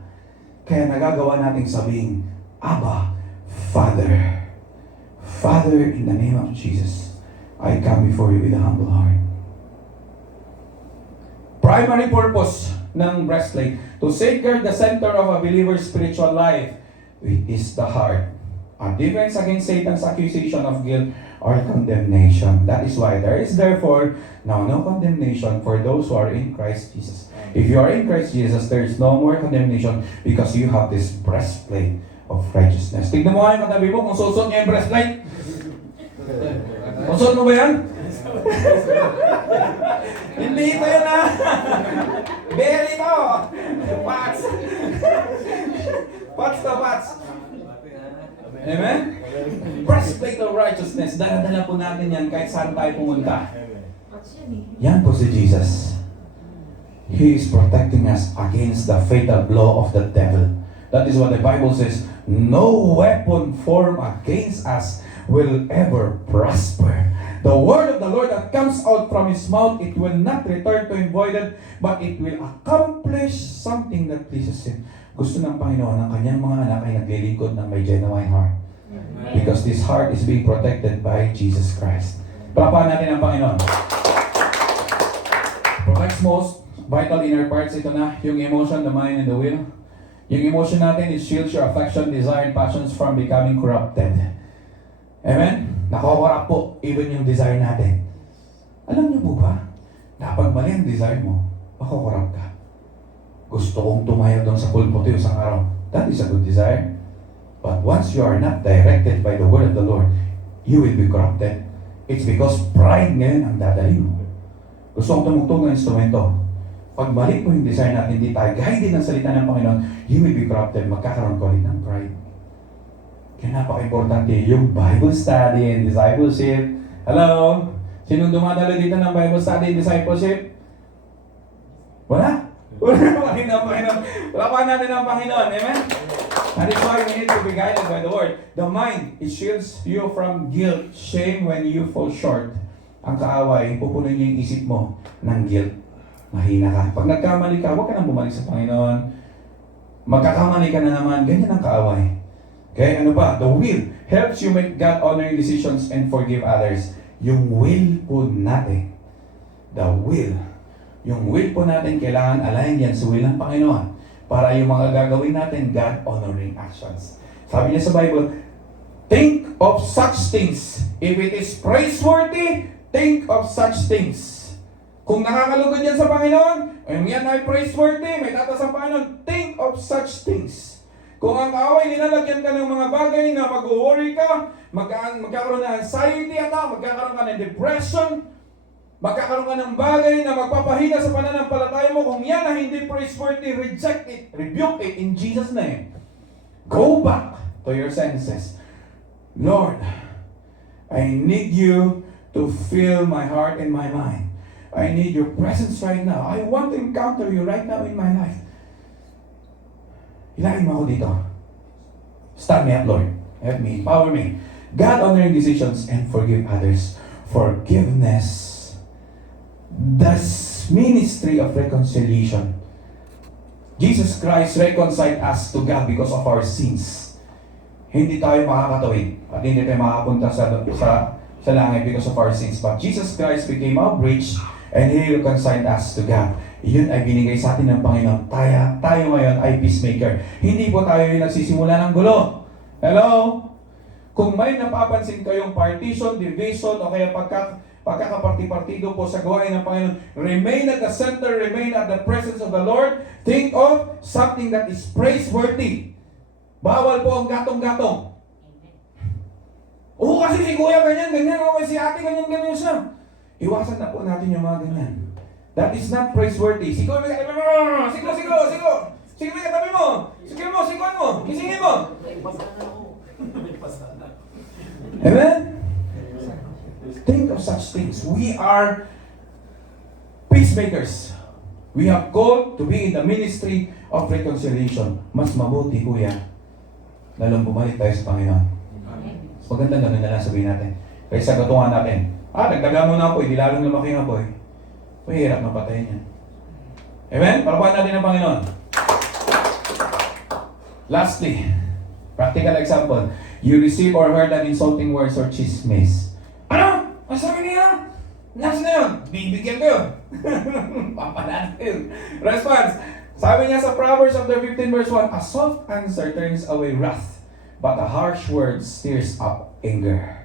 Kaya nagagawa nating sabihin, Abba, Father. Father, in the name of Jesus, I come before you with a humble heart. Primary purpose ng breastplate, to safeguard the center of a believer's spiritual life, which is the heart. A defense against Satan's accusation of guilt or condemnation. That is why there is therefore now no condemnation for those who are in Christ Jesus. If you are in Christ Jesus, there is no more condemnation because you have this breastplate of righteousness. Tignan mo nga yung katabi mo kung susunod niya yung breastplate. Susunod mo ba yan? Hindi ito yan ha. Very ito. Pats. Pats to pats. Amen? Breastplate of righteousness. Dala-dala po natin yan kahit saan tayo pumunta. Yan po si Jesus. He is protecting us against the fatal blow of the devil. That is what the Bible says. No weapon formed against us will ever prosper. The word of the Lord that comes out from His mouth, it will not return to Him voided, but it will accomplish something that pleases Him. Gusto ng Panginoon ng kanyang mga anak ay naglilingkod ng may genuine heart. Because this heart is being protected by Jesus Christ. Palapakan natin ang Panginoon. Protects most vital inner parts. Ito na, yung emotion, the mind, and the will. Yung emotion natin, it shields your affection, desire, and passions from becoming corrupted. Amen? Nakakorrupt po, even yung desire natin. Alam niyo po ba, na pag mali ang desire mo, makukorrupt ka. Gusto kong tumayag doon sa pulpito isang araw. That is a good desire. But once you are not directed by the word of the Lord, you will be corrupted. It's because pride ngayon ang dadali mo. Gusto kong tumugtog ng instrumento. Pag balik mo yung desire natin, hindi tayo guided ng salita ng Panginoon, you will be corrupted. Magkakaroon ko ulit ng pride. Kaya napaka-importante yung Bible study and discipleship. Hello? Sinong dumadalo dito ng Bible study and discipleship? Wala? Wala pa natin ang Panginoon. Amen? That is why we need to be guided by the Word. The mind, it shields you from guilt, shame when you fall short. Ang kaaway, pupunin niya yung isip mo ng guilt. Mahina ka. Pag nagkamali ka, huwag ka nang bumalik sa Panginoon. Magkakamali ka na naman, ganyan ang kaaway. Okay, ano pa? The will helps you make God-honoring decisions and forgive others. Yung will po natin, the will, yung will po natin, kailangan align yan sa will ng Panginoon para yung mga gagawin natin, God-honoring actions. Sabi niya sa Bible, think of such things. If it is praiseworthy, think of such things. Kung nakakalugod yan sa Panginoon, yan ay praiseworthy, may tatas ang Panginoon, think of such things. Kung ang kaaway, nilalagyan ka ng mga bagay na mag-worry ka, magkakaroon ng anxiety attack, magkakaroon ka ng depression, magkakaroon ka ng bagay na magpapahina sa pananampalataya mo, kung yan ay hindi praiseworthy, reject it, rebuke it in Jesus' name. Go back to your senses. Lord, I need you to fill my heart and my mind. I need your presence right now. I want to encounter you right now in my life. Hilahin mo ako dito. Stand me up, Lord. Help me, empower me. God-honoring decisions and forgive others. Forgiveness. The ministry of reconciliation. Jesus Christ reconciled us to God because of our sins. Hindi tayo makakatawid at hindi tayo makapunta sa langit because of our sins. But Jesus Christ became our bridge and He reconciled us to God. Yun ay binigay sa atin ng Panginoon. Tayo ngayon ay peacemaker. Hindi po tayo yung nagsisimula ng gulo. Hello? Kung may napapansin kayong partition, division, o kaya pagkakaparti-partido po sa gawain ng Panginoon, remain at the center, remain at the presence of the Lord. Think of something that is praiseworthy. Bawal po ang gatong-gatong. Oo, kasi si kuya ganyan, o si ate ganyan siya. Iwasan na po natin yung mga ganyan. That is not praiseworthy. Sige, may katabi mo! Sige, may katabi mo! Siguan mo! Kisingin mo! Amen? Think of such things. We are peacemakers. We have called to be in the ministry of reconciliation. Mas mabuti, kuya, lalong bumalik tayo sa Panginoon. Maganda ganun na lang sabihin natin. Kaysa gatungan natin. Nagdaga mo na po, hindi lalong lumaki na po eh. Mahirap na patayin yan. Amen? Parapahan natin ang Panginoon. Lastly, practical example. You receive or heard an insulting words or chismes. Ano? Ang sabi niya? Nasa na yun? Bibigyan ko yun. Papalatin. Response. Sabi niya sa Proverbs chapter 15 verse 1, a soft answer turns away wrath, but a harsh word stirs up anger.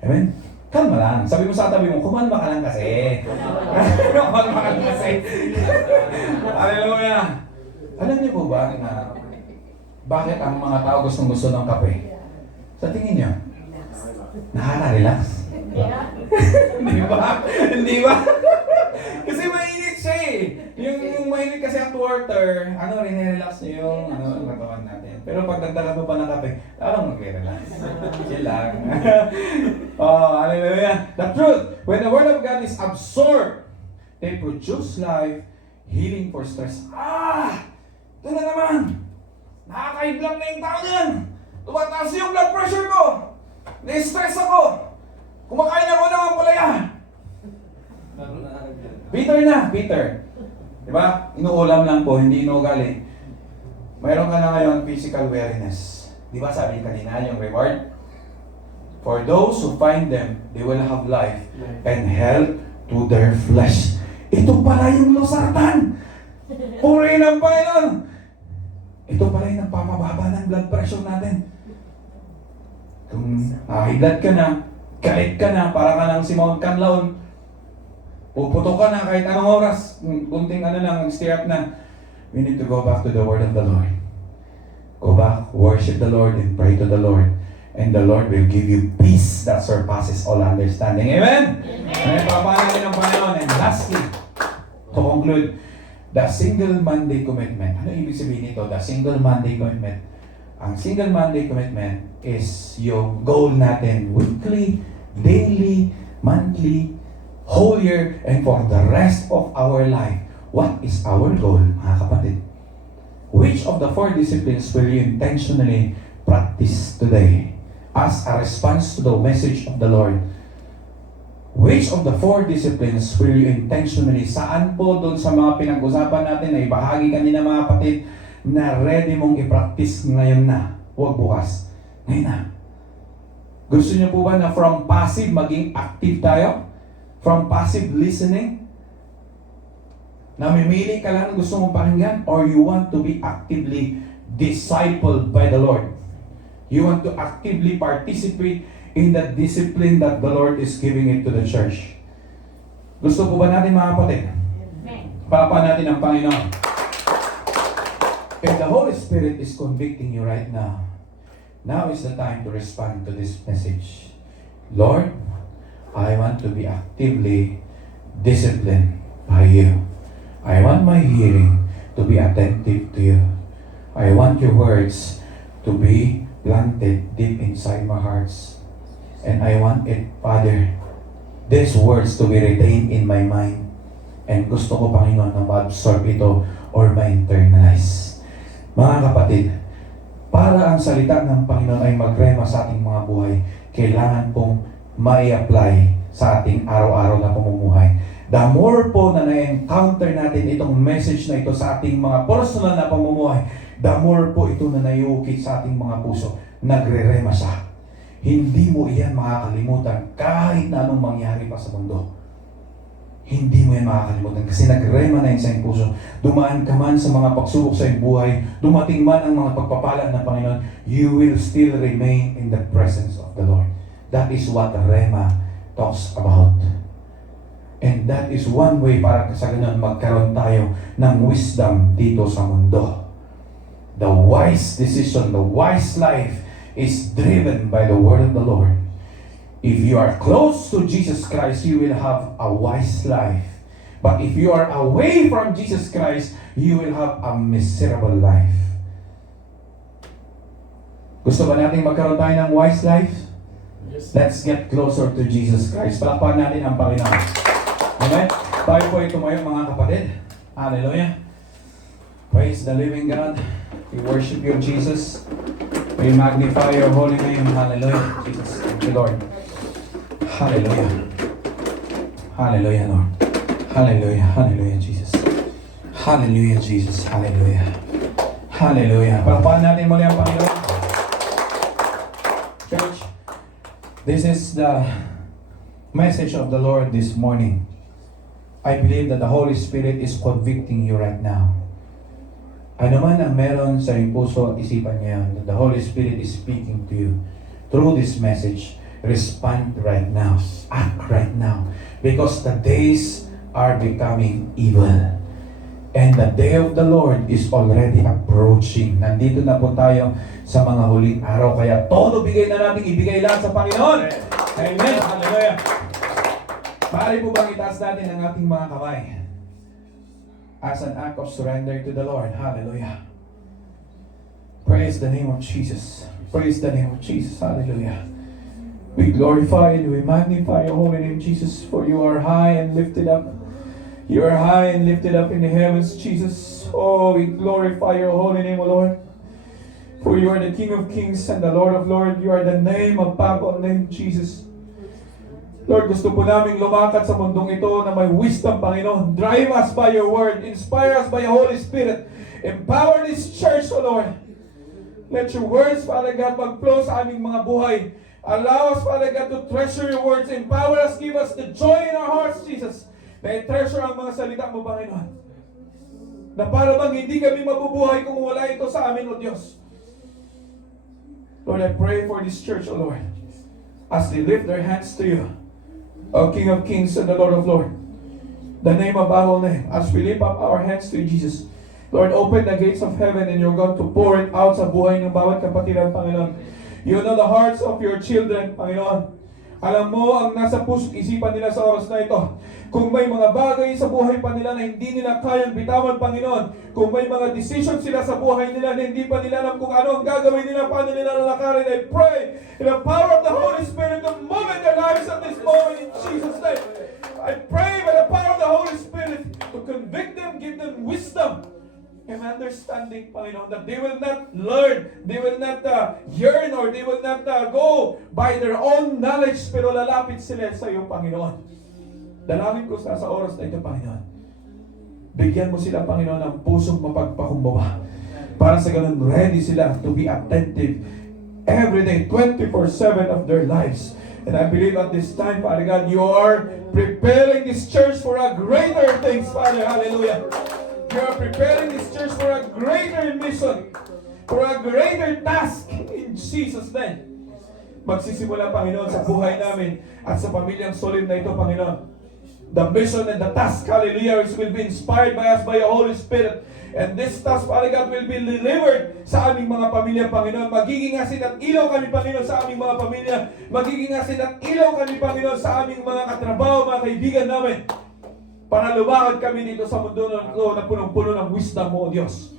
Amen? Kalma lang. Sabi mo sa tabi mo, kumalma ka lang kasi. Kumalma ka lang kasi. Hallelujah. Alam niyo po ba na Bakit ang mga tao gusto ng kape? Sa tingin niyo, nakaka-relax? Hindi ba? Hindi ba? Kasi mainit siya eh. Yung mainit kasi at water, rin-relax niyo yung katawan natin. Pero pag nagdala mo pa ng kape, parang mag-relax. Chill lang. Oh, hallelujah. The truth, when the Word of God is absorbed, they produce life, healing for stress. Ito na naman! Nakaka-high-blood na yung tao niyan! Tumataas yung blood pressure ko! Na-stress ako! Kumakain ako ng ampalaya! Bitter. Diba? Inuulam lang po, hindi inuugali. Mayroon ka na ngayon physical weariness. Diba sabi kanina yung reward? For those who find them, they will have life and health to their flesh. Ito pala yung losartan! Purihin ang Panginoon! Ito pala yung nagpapababa ng blood pressure natin. Kung high blood ka na, galit ka na, para ka ng Simon Canlaon, puputok ka na kahit anong oras, kunting stay up na. We need to go back to the Word of the Lord. Go back, worship the Lord, and pray to the Lord. And the Lord will give you peace that surpasses all understanding. Amen? Amen. Papanalangin ng Panginoon. And lastly, to conclude, the Single Monday Commitment. Ano ibig sabihin nito? The Single Monday Commitment. Ang Single Monday Commitment is yung goal natin weekly, daily, monthly, whole year, and for the rest of our life. What is our goal, mga kapatid? Which of the 4 disciplines will you intentionally practice today as a response to the message of the Lord? Which of the 4 disciplines will you intentionally, saan po doon sa mga pinag-usapan natin na ibahagi kanina mga kapatid, na ready mong i-practice ngayon na, huwag bukas, ngayon na. Gusto niyo po ba na from passive maging active tayo? From passive listening? Namimili ka lang gusto mong pakinggan? Or you want to be actively discipled by the Lord? You want to actively participate in the discipline that the Lord is giving it to the church? Gusto po ba natin mga kapatid? Papa natin ang Panginoon. If the Holy Spirit is convicting you right now, now is the time to respond to this message. Lord, I want to be actively disciplined by you. I want my hearing to be attentive to you. I want your words to be planted deep inside my hearts. And I want it, Father, these words to be retained in my mind. And gusto ko, Panginoon, na ma-absorb ito or ma-internalize. Mga kapatid, para ang salita ng Panginoon ay magrema sa ating mga buhay, kailangan pong ma-apply sa ating araw-araw na pamumuhay. The more po na na-encounter natin itong message na ito sa ating mga personal na pamumuhay, the more po ito na naiukit sa ating mga puso, nagre-rema siya. Hindi mo iyan makakalimutan kahit na anong mangyari pa sa mundo. Hindi mo yan makakalimutan kasi nagrema na yun sa iyong puso. Dumaan ka man sa mga pagsubok sa iyong buhay, dumating man ang mga pagpapala ng Panginoon, you will still remain in the presence of the Lord. That is what Rema talks about. And that is one way para sa ganun magkaroon tayo ng wisdom dito sa mundo. The wise decision, the wise life is driven by the word of the Lord. If you are close to Jesus Christ, you will have a wise life. But if you are away from Jesus Christ, you will have a miserable life. Gusto ba natin magkaroon tayo ng wise life? Yes. Let's get closer to Jesus Christ. Palakpakan natin ang Panginoon. Amen? Tayo po ay tumayo mga kapatid. Hallelujah. Praise the living God. We worship you, Jesus. We magnify your holy name. Hallelujah. Jesus. Thank you, Lord. Hallelujah. Hallelujah, Lord. Hallelujah. Hallelujah, Jesus. Hallelujah, Jesus. Hallelujah. Hallelujah. Palakpakan natin muli ang Panginoon. Church, this is the message of the Lord this morning. I believe that the Holy Spirit is convicting you right now. Ano man ang meron sa iyong puso at isipan ngayon, that the Holy Spirit is speaking to you through this message. Respond right now. Act right now. Because the days are becoming evil. And the day of the Lord is already approaching. Nandito na po tayo sa mga huling araw. Kaya todo bigay na natin, ibigay lahat sa Panginoon. Amen. Hallelujah. Maaari po bang itaas natin ang ating mga kamay as an act of surrender to the Lord? Hallelujah. Praise the name of Jesus. Praise the name of Jesus. Hallelujah. We glorify and we magnify your holy name, Jesus, for you are high and lifted up. You are high and lifted up in the heavens, Jesus. Oh, we glorify your holy name, O Lord. For you are the King of kings and the Lord of lords. You are the name above all name, Jesus. Lord, gusto po namin lumakad sa mundong ito na may wisdom, Panginoon. Drive us by your word. Inspire us by your Holy Spirit. Empower this church, O Lord. Let your words, Father God, mag-flow sa aming mga buhay. Allow us, Father God, to treasure your words. Empower us, give us the joy in our hearts, Jesus. Na i-treasure ang mga salita mo, Panginoon. Na para bang hindi kami mabubuhay kung wala ito sa amin, O Diyos. Lord, I pray for this church, O Lord. As they lift their hands to you, O King of kings and the Lord of lords. The name above all name. As we lift up our hands to you, Jesus. Lord, open the gates of heaven and you're going to pour it out sa buhay ng bawat kapatiran, Panginoon. You know the hearts of your children, Panginoon. Alam mo ang nasa puso't isipan nila sa oras na ito. Kung may mga bagay sa buhay pa nila na hindi nila kayang bitawan, Panginoon. Kung may mga decision sila sa buhay nila na hindi pa nila alam kung ano ang gagawin nila, paano nila lalakarin, I pray in the power of the Holy Spirit to move in their lives at this moment in Jesus' name. I pray by the power of the Holy Spirit to convict them, give them wisdom and understanding, Panginoon, that they will not learn, they will not yearn, or they will not go by their own knowledge, pero lalapit sila sa iyo, Panginoon. Dalangin ko sa oras na ito, Panginoon. Bigyan mo sila, Panginoon, ng pusong mapagpakumbaba. Para sa ganun, ready sila to be attentive every day, 24/7 of their lives. And I believe at this time, Father God, you are preparing this church for a greater things, Father. Hallelujah. You are preparing this church for a greater mission, for a greater task in Jesus' name. Magsisimula, Panginoon, sa buhay namin at sa pamilyang solid na ito, Panginoon. The mission and the task, hallelujah, will be inspired by us by your Holy Spirit. And this task, Father God, will be delivered sa aming mga pamilya, Panginoon. Magiging asin at ilaw kami, Panginoon, sa aming mga pamilya. Magiging asin at ilaw kami, Panginoon, sa aming mga katrabaho, mga kaibigan namin. Para lumakad kami dito sa mundo na punong-puno ng wisdom mo, Diyos.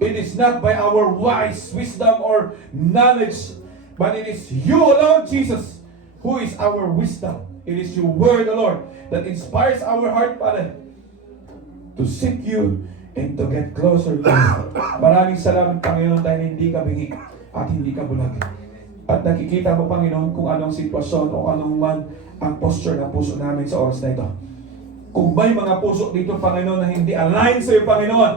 It is not by our wise wisdom or knowledge, but it is you alone, Jesus, who is our wisdom. It is your word, O Lord, that inspires our heart, Father, to seek you and to get closer to you. Maraming salamat, Panginoon, dahil hindi ka bingi at hindi ka bulag. At nakikita mo, Panginoon, kung anong sitwasyon o anong man ang posture ng puso namin sa oras na ito. Kung may mga puso dito, Panginoon, na hindi align sa iyo, Panginoon,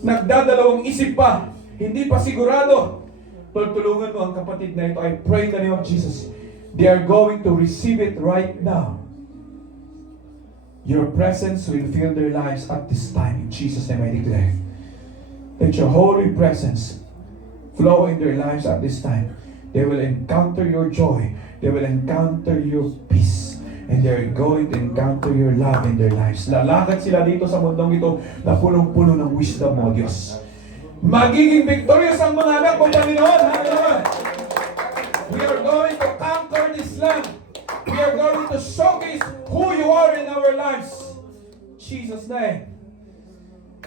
nagdadalawang isip pa, hindi pa sigurado, tulungan mo ang kapatid na ito. I pray in the name of Jesus. They are going to receive it right now. Your presence will fill their lives at this time. In Jesus' name I declare. Let your holy presence flow in their lives at this time. They will encounter your joy. They will encounter your peace. And they're going to encounter your love in their lives. Lalakad sila dito sa mundong ito na punong-puno ng wisdom mo, Diyos. Magiging victorious ang mga anak mo, Panginoon. Hallelujah. We are going to conquer this land. We are going to showcase who you are in our lives. In Jesus' name.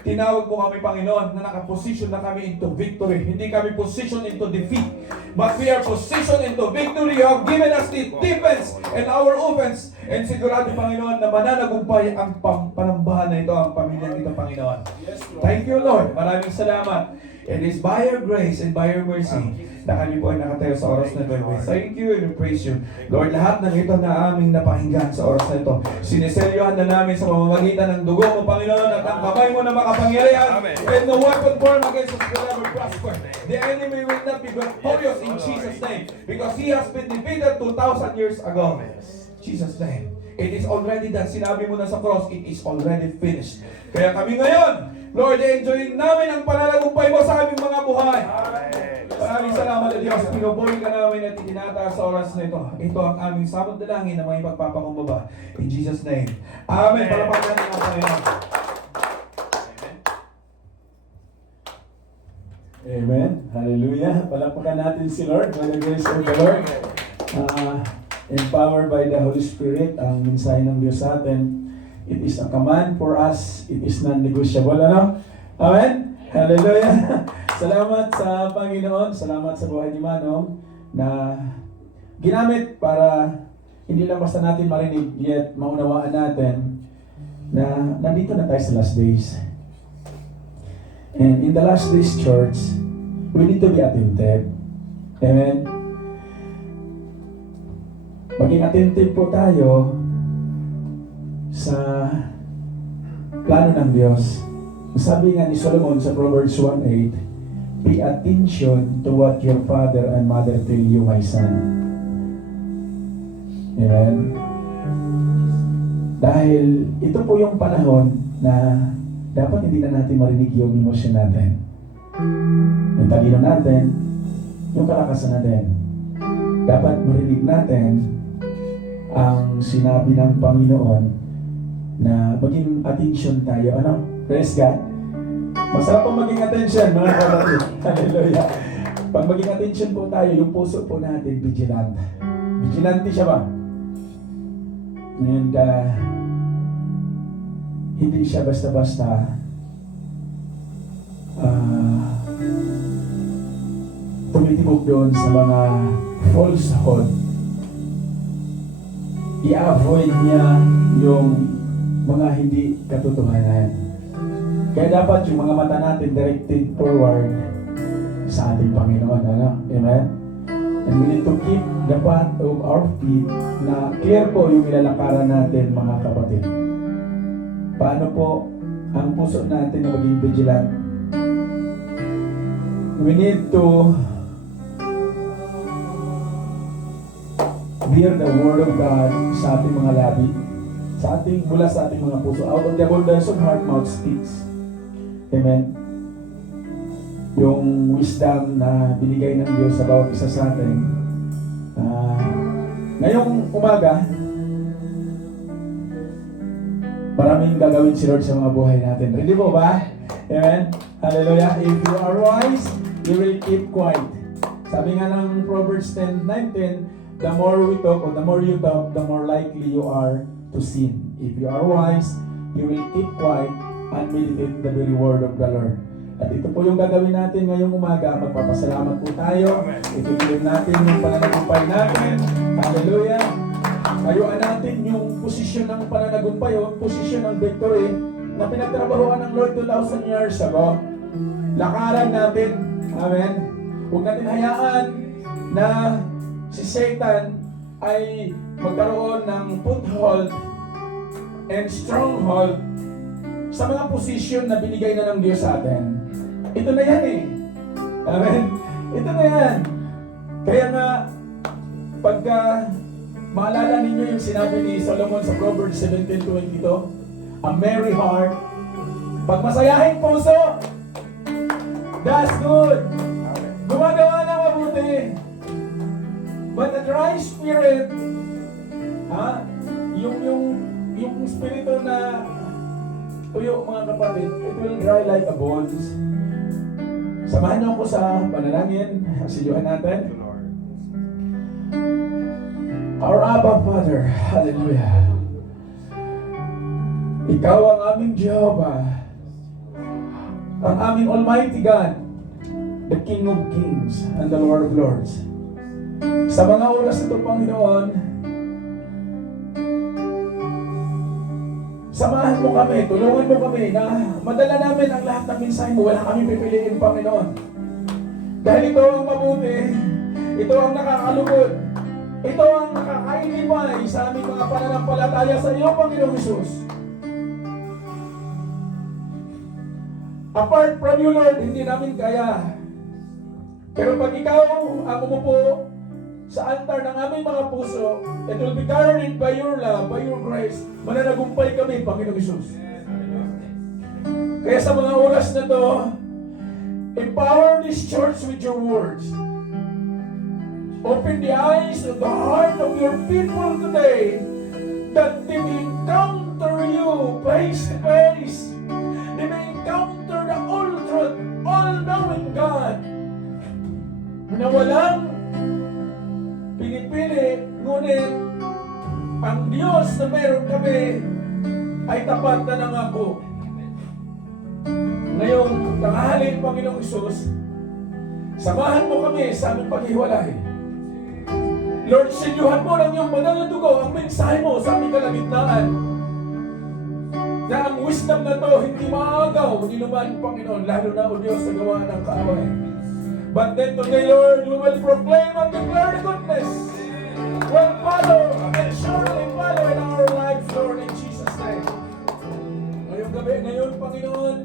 Tinawag mo kami, Panginoon, na nakaposition na kami into victory. Hindi kami position into defeat. But we are positioned into victory. You have given us the defense and our offense. And sigurado, Panginoon, na mananagumpay ang panambahan na ito, ang pamilyang ito, Panginoon. Thank you, Lord. Maraming salamat. It is by your grace and by your mercy na kami po ay nakatayo sa oras na ito. Thank you and we praise you. Lord, lahat ng ito na aming napakinggan sa oras na ito, siniselyohan na namin sa pamamagitan ng dugo mo, Panginoon, at ang kamay mo na makapangyarihan. And no weapon formed against us will ever prosper. The enemy will not be victorious in Jesus' name, because he has been defeated 2,000 years ago. Jesus' name. It is already done. Sinabi mo na sa cross, it is already finished. Kaya kami ngayon, Lord, enjoy namin ang pananagumpay mo sa aming mga buhay. Maraming salamat, Diyos. Pinupuri ka namin at itinataas sa oras na ito. Ito ang aming samot dalangin na may pagpapakumbaba. In Jesus' name. Amen. Palapakan natin ang Panginoon. Amen. Hallelujah. Palakpakan natin si Lord. By the grace of the Lord. Empowered by the Holy Spirit, ang mensahe ng Diyos sa atin. It is a command for us. It is non-negotiable. Ano? Amen? Hallelujah. Salamat sa Panginoon. Salamat sa buhay ni Manong na ginamit para hindi lang basta natin marinig, yet maunawaan natin na nandito na tayo sa last days. And in the last days, church, we need to be attentive. Amen? Maging attentive po tayo sa plano ng Diyos. Sabi nga ni Solomon sa Proverbs 1:8, pay attention to what your father and mother tell you, my son. Amen? Dahil ito po yung panahon na dapat hindi na natin marinig yung emosyon natin. Yung talino natin, yung kalakasan natin. Dapat marinig natin ang sinabi ng Panginoon na maging attention tayo. Ano? Praise God. Masarap pong maging attention, mga kapatid. Hallelujah. Pag maging attention po tayo, yung puso po natin, vigilant. Vigilante siya ba? And hindi siya basta-basta tumitibok doon sa mga falsehood. I-avoid niya yung mga hindi katotohanan. Kaya dapat yung mga mata natin directed forward sa ating Panginoon. Ano? Amen? And we need to keep the path of our feet na clear po yung ilalakaran natin, mga kapatid. Paano po ang puso natin na maging vigilant? We need to hear the word of God sa ating mga labi, mula sa ating mga puso. Out of the abundance of heart, mouth speaks. Amen. Yung wisdom na binigay ng Diyos sa bawat isa sa atin. Ngayong umaga, maraming gagawin si Lord sa mga buhay natin. Ready po ba? Amen. Hallelujah. If you are wise, you will keep quiet. Sabi nga ng Proverbs 10:19, the more we talk or the more you talk, the more likely you are to sin. If you are wise, you will keep quiet and meditate the very word of the Lord. At ito po yung gagawin natin ngayong umaga. Magpapasalamat po tayo. Itiklip natin yung pananagumpay natin. Hallelujah. Ayuan natin yung posisyon ng pananagumpay, yung posisyon ng victory na pinagtrabahuan ng Lord 2,000 years ago. Lakaran natin. Amen. Huwag natin hayaan na si Satan ay magkaroon ng foothold and stronghold sa mga posisyon na binigay na ng Diyos sa atin. Ito na yan eh. Amen? Ito na yan. Kaya nga, pagka maalala ninyo yung sinabi ni Solomon sa Proverbs 17:22, a merry heart, pagmasayahing puso, that's good. Gumagawa ng mabuti. But a dry spirit, yung spirito na tuyo, mga kapatid, it will dry like a bones. Samahan niyo ako sa panalangin. Siyuhan natin. Our Abba Father, hallelujah. Ikaw ang aming Jehovah, ang aming Almighty God, the King of Kings and the Lord of Lords. Sa mga oras ito, Panginoon, samahan mo kami, tulungan mo kami na madala namin ang lahat ng mensahe mo. Wala kami pipiliin, Panginoon. Dahil ito ang mabuti, ito ang nakakalugod, ito ang nakakainimay sa aming mga pananampalataya sa iyo, Panginoong Hesus. Apart from you, Lord, hindi namin kaya. Pero pag ikaw ang umupo sa altar ng aming mga puso, it will be guarded by your love, by your grace. Mananagumpay kami, Panginoong Hesus. Kaya sa mga oras na to, empower this church with your words. Open the eyes of the heart of your people today that they may encounter you face to face. They may encounter the all-truth, all-knowing God na walang pinipili, ngunit ang Diyos na meron kami ay tapat na nangako. Ngayong tanghali, Panginoong Isus, samahan mo kami sa aming paghiwalay. Lord, sinyuhan mo ng iyong banal na dugo ang mensahe mo sa aming kalagitnaan. Na ang wisdom na to hindi maagaw ni naman, Panginoon, lalo na o Diyos sa gawa ng kaaway. But then today, Lord, we will proclaim and declare the goodness. Will follow and surely follow in our lives, Lord, in Jesus' name. Ngayong gabi, ngayon, Panginoon,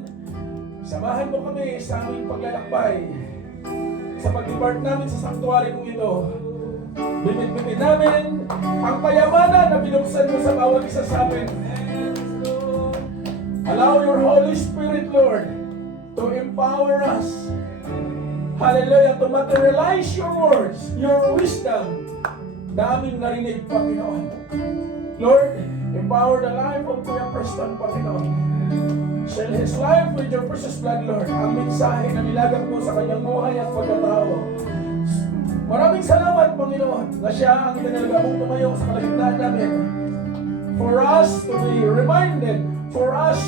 samahan mo kami sa aming paglalakbay. Sa pag-depart namin sa sanctuary kong ito, bibit-bitin namin ang kayamanan na binuksan mo sa bawat isa sa amin. Allow your Holy Spirit, Lord, to empower us. Hallelujah, to materialize your words, your wisdom, na aming narinig, Panginoon. Lord, empower the life of Kuya Preston, Panginoon. Share his life with your precious blood, Lord. Ang mensahe na nilagak mo sa kanyang buhay at pagkatao. Maraming salamat, Panginoon, na siya ang itinalaga mong tumayo sa kalagitnaan namin. For us to be reminded, for us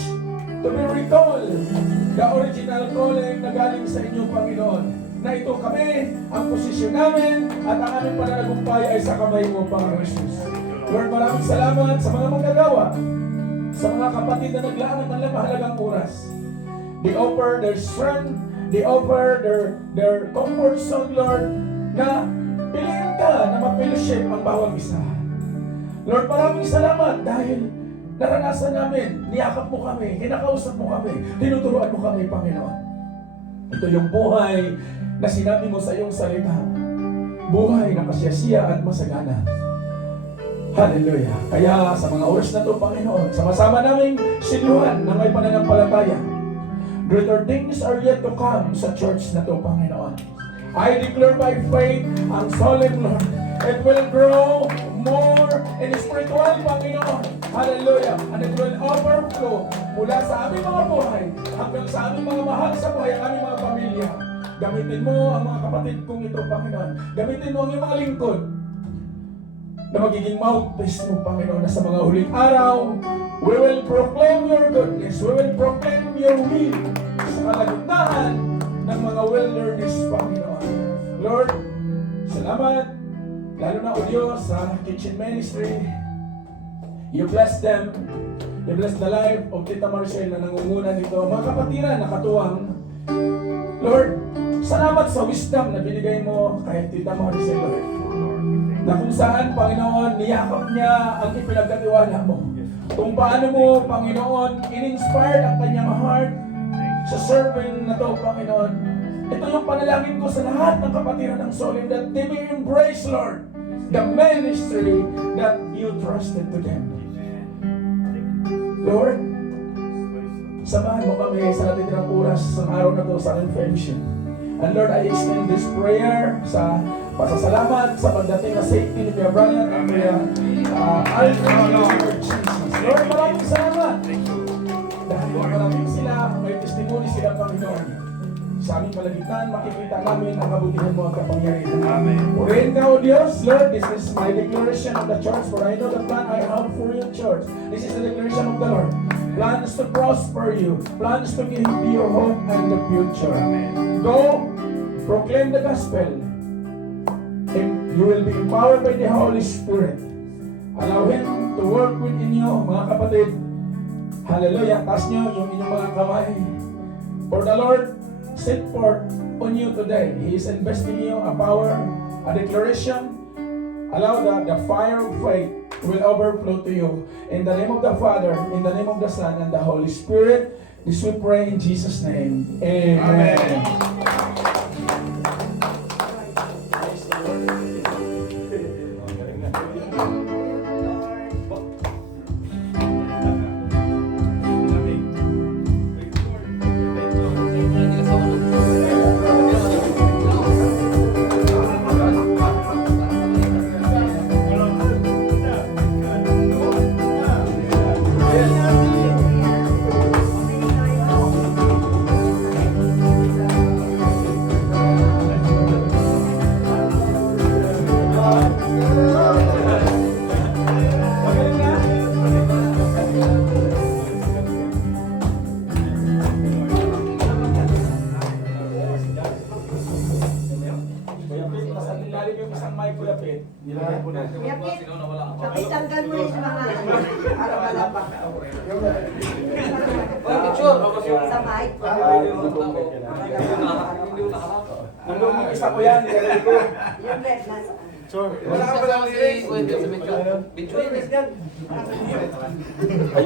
to be recalled, the original calling na galing sa inyo, Panginoon. Na ito kami, ang posisyon namin, at ang aming pananagumpay ay sa kamay mo, Panginoon Jesus. Lord, maraming salamat sa mga manggagawa, sa mga kapatid na naglaan ng kanilang mahalagang oras. They offer their strength, they offer their comfort zone, Lord, na piliin ka na mapiliship ang bawang isa. Lord, maraming salamat dahil naranasan namin, niyakap mo kami, kinakausap mo kami, tinuturuan mo kami, Panginoon. Ito yung buhay na sinabi mo sa iyong salita. Buhay na kasyasiya at masagana. Hallelujah. Kaya sa mga oras na ito, Panginoon, sama-sama naming sinuhan na may pananampalataya. Greater things are yet to come sa church na ito, Panginoon. I declare by faith ang solid, Lord. It will grow more in spiritual, Panginoon. Hallelujah. And it will overflow mula sa aming mga buhay hanggang sa aming mga mahal sa buhay, ang aming mga pamilya. Gamitin mo ang mga kapatid kong ito, Panginoon. Gamitin mo ang iyong mga lingkod na magiging mouthpiece mo, Panginoon, na sa mga huling araw, we will proclaim your goodness. We will proclaim your will sa kalagitnaan ng mga wilderness, Panginoon. Lord, salamat, lalo na o Diyos sa kitchen ministry. You bless them. You bless the life of Tita Marcel na nangunguna nito. Mga kapatiran na katuwang. Lord, salamat sa wisdom na binigay mo kay Tita Marcel, Lord. Na kung saan, Panginoon, niyakap niya ang ipinagkatiwala mo. Kung paano mo, Panginoon, in-inspired ang kanyang heart sa serving na to, Panginoon. Ito yung panalangin ko sa lahat ng kapatiran ng Solim, that they may embrace, Lord, the ministry that you trusted to them. Lord, samahan mo kami sa natitirang oras sa araw na to sa aking fellowship. And Lord, I extend this prayer sa pasasalamat sa pagdating na safety ni Kuya Brian and Kuya Alfred, Lord Jesus. Lord, maraming salamat. Dahil maraming sila, may testimony sila, Panginoon. Sa aming palagitan, makikita namin ang kabutihan mo at kapangyarihan. Amen. Purihin ka, O Diyos, Lord. This is my declaration of the church, for I know the plan I have for your church. This is the declaration of the Lord. Plans to prosper you, plans to give you hope and the future. Amen. Go, proclaim the gospel. And you will be empowered by the Holy Spirit. Allow Him to work within you, mga kapatid. Hallelujah. Taas nyo yung inyong mga kamay. For the Lord set forth on you today. He is investing in you a power, a declaration. Allow the fire of faith will overflow to you. In the name of the Father, in the name of the Son, and the Holy Spirit, this we pray in Jesus' name. Amen. Para malabak. Sa mic. Nandun yung isa ko yan, nilagay ko. Yung red nasa. Wala ka ba ng lyrics? Video. Lyrics yan. Ay,